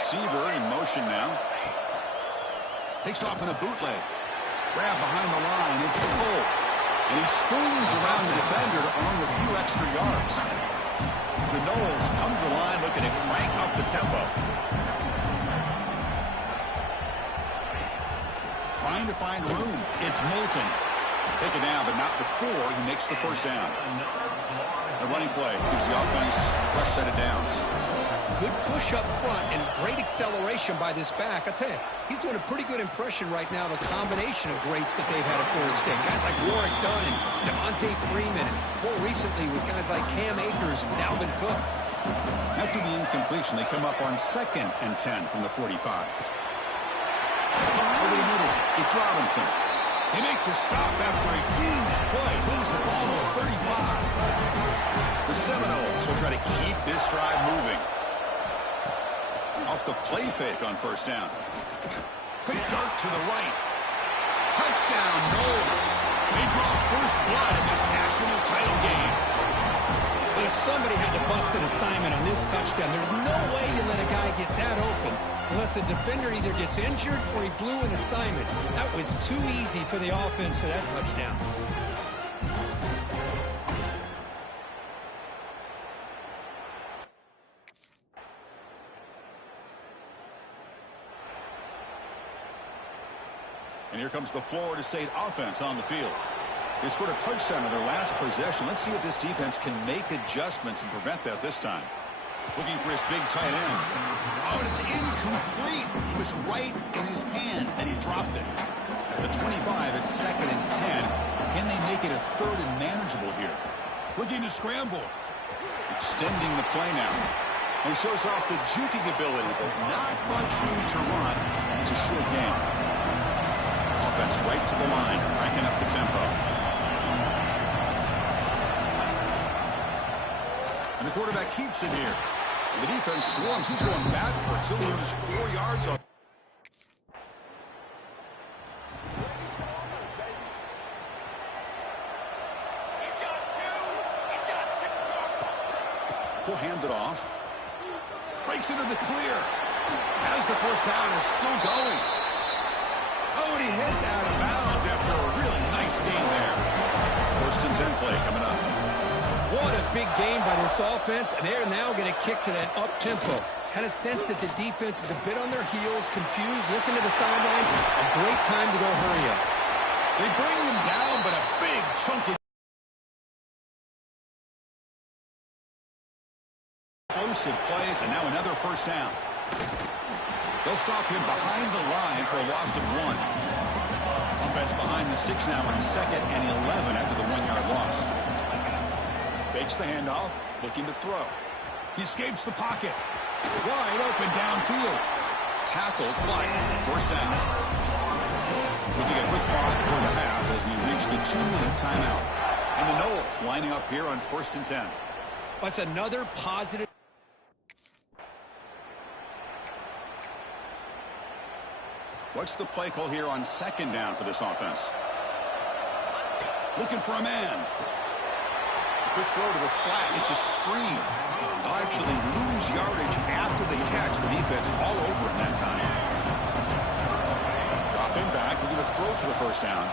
receiver in motion now. Takes off in a bootleg. Grab behind the line. It's Cole. And he spoons around the defender to earn a few extra yards. The Noles come to the line looking to crank up the tempo. Trying to find room. It's Moulton. Take it down, but not before he makes the first down. The running play gives the offense a fresh set of downs. Good push up front and great acceleration by this back. I tell you, he's doing a pretty good impression right now of a combination of greats that they've had at Florida State. Guys like Warwick Dunn and Devontae Freeman, and more recently with guys like Cam Akers and Dalvin Cook. After the incompletion, they come up on 2nd and 10 from the 45. Over the middle, it's Robinson. They make the stop after a huge play. Moves the ball to the 35. The Seminoles will try to keep this drive moving. Off the play fake on first down. Quick dart to the right. Touchdown, Noles. They draw first blood in this national title game. But somebody had to bust an assignment on this touchdown. There's no way you let a guy get that open unless the defender either gets injured or he blew an assignment. That was too easy for the offense for that touchdown. And here comes the Florida State offense on the field. They scored a touchdown in their last possession. Let's see if this defense can make adjustments and prevent that this time. Looking for his big tight end. Oh, and it's incomplete. It was right in his hands, and he dropped it. At the 25, it's 2nd and 10. Can they make it a 3rd and manageable here? Looking to scramble. Extending the play now. He shows off the juking ability, but not much room to run. It's a short game. Offense right to the line, cranking up the tempo. And the quarterback keeps it here. The defense swarms. He's going backwards. He'll lose 4 yards on. He'll hand it off. Breaks into the clear. As the first down is still going. Oh, and he heads out of bounds after a really nice game there. 1st and 10 play coming up. What a big game by this offense, and they're now going to kick to that up-tempo. Kind of sense that the defense is a bit on their heels, confused, looking to the sidelines. A great time to go hurry up. They bring him down, but a big chunky explosive plays, and now another first down. They'll stop him behind the line for a loss of 1. Offense behind the 6 now on 2nd and 11 after the 1-yard loss. Fakes the handoff, looking to throw. He escapes the pocket. Wide open downfield. Tackled, but first down. We'll take a quick pause before the half as we reach the 2-minute timeout. And the Noles lining up here on 1st and 10. That's another positive. What's the play call here on 2nd down for this offense? Looking for a man. Quick throw to the flat. It's a screen. They'll actually lose yardage after the catch. The defense all over in that time. Dropping back. Looking to throw for the first down.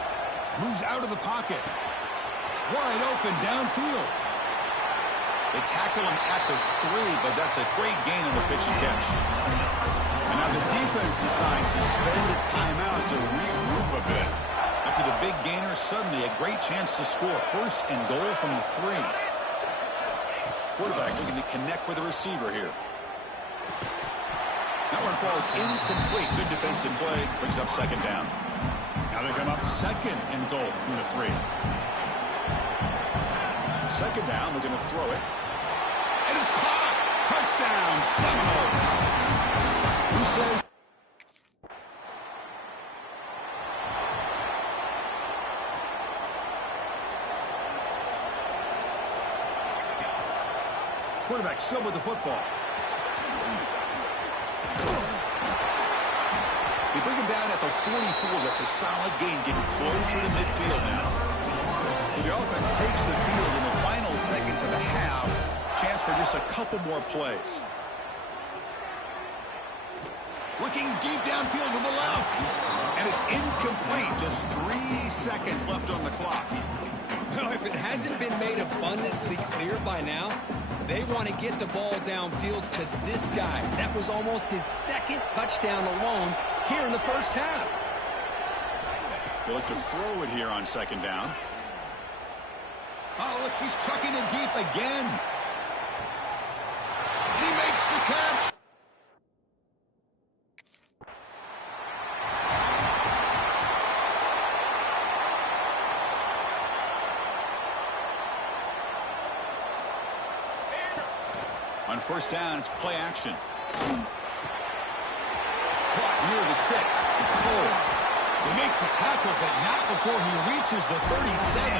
Moves out of the pocket. Wide open downfield. They tackle him at the 3, but that's a great gain on the pitch and catch. And now the defense decides to spend a timeout to regroup a bit. After the big gainer, suddenly a great chance to score. 1st and goal from the 3. Quarterback looking to connect with the receiver here. That one falls incomplete. Good defensive play. Brings up 2nd down. Now they come up 2nd and goal from the 3. 2nd down. Looking to throw it. And it's caught. Touchdown, Seminoles. Who says? Quarterback still with the football. They bring him down at the 44. That's a solid gain, getting closer to midfield now. So the offense takes the field in the final seconds of the half. Chance for just a couple more plays. Looking deep downfield to the left. And it's incomplete. Just 3 seconds left on the clock. Well, if it hasn't been made abundantly clear by now, they want to get the ball downfield to this guy. That was almost his second touchdown alone here in the first half. They look to throw it here on second down. Oh, look, he's trucking it deep again. He makes the catch. On first down, it's play action. Caught near the sticks. It's Cole. They make the tackle, but not before he reaches the 37.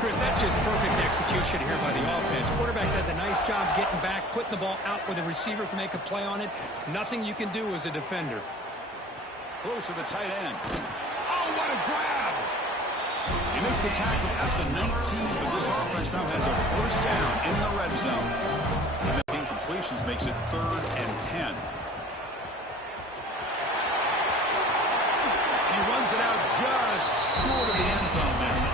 Chris, that's just perfect execution here by the offense. Quarterback does a nice job getting back, putting the ball out where the receiver can make a play on it. Nothing you can do as a defender. Close to the tight end. Oh, what a grab! They make the tackle at the 19, but this offense now has a first down in the red zone. Making completions makes it 3rd and 10. And he runs it out just short of the end zone there.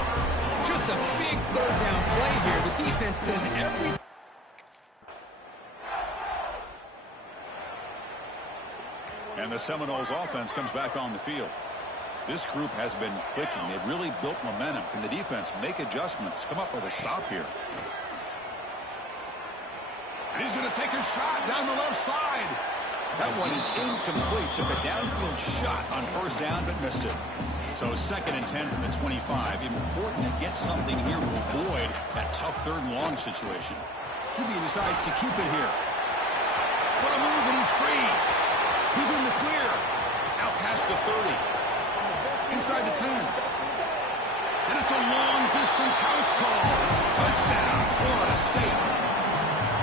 Just a big third down play here. The defense does everything. And the Seminoles offense comes back on the field. This group has been clicking. They've really built momentum. Can the defense make adjustments? Come up with a stop here. And he's going to take a shot down the left side. That one is incomplete. Took a downfield shot on first down, but missed it. So 2nd and 10 from the 25. Important to get something here to avoid that tough 3rd and long situation. QB decides to keep it here. What a move, and he's free. He's in the clear. Out past the 30. Inside the 10. And it's a long-distance house call. Touchdown, Florida State.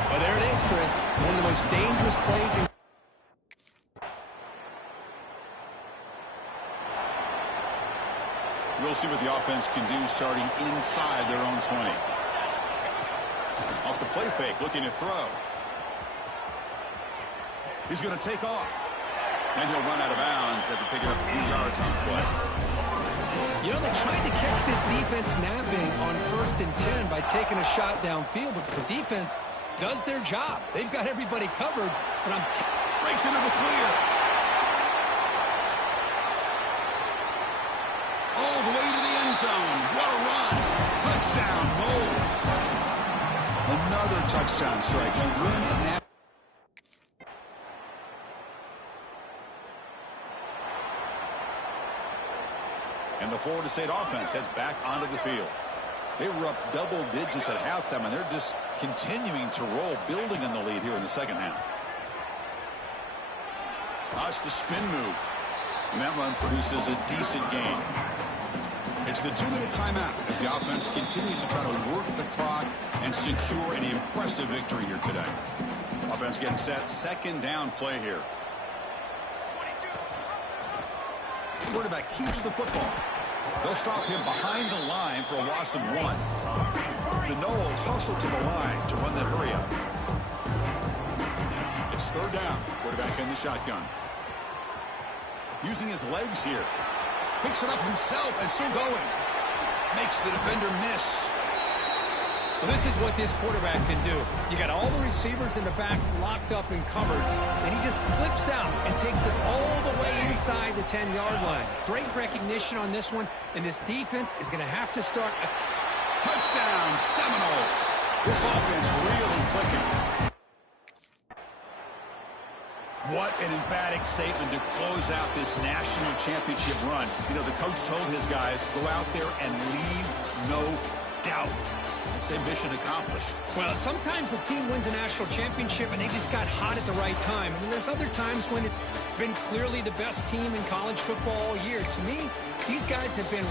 Well, there it is, Chris. One of the most dangerous plays in. We'll see what the offense can do starting inside their own 20. Off the play fake, looking to throw. He's going to take off. And he'll run out of bounds after picking up a few yards on the play. You know, they tried to catch this defense napping on 1st and 10 by taking a shot downfield, but the defense does their job. They've got everybody covered, but breaks into the clear. All the way to the end zone. What a run. Touchdown, Knowles. Another touchdown strike. You win now. And the Florida State offense heads back onto the field. They were up double digits at halftime, and they're just continuing to roll, building on the lead here in the second half. That's the spin move. And that run produces a decent gain. It's the 2-minute timeout as the offense continues to try to work the clock and secure an impressive victory here today. Offense getting set. Second down play here. Quarterback keeps the football. They'll stop him behind the line for a loss of 1. The Knowles hustle to the line to run the hurry up. It's 3rd down. Quarterback in the shotgun. Using his legs here. Picks it up himself and still going. Makes the defender miss. Well, this is what this quarterback can do. You got all the receivers and the backs locked up and covered, and he just slips out and takes it all the way inside the 10-yard line. Great recognition on this one, and this defense is going to have to start a touchdown, Seminoles. This offense really clicking. What an emphatic statement to close out this national championship run. You know, the coach told his guys, go out there and leave no doubt. Same mission accomplished. Well, sometimes a team wins a national championship and they just got hot at the right time. And there's other times when it's been clearly the best team in college football all year. To me, these guys have been...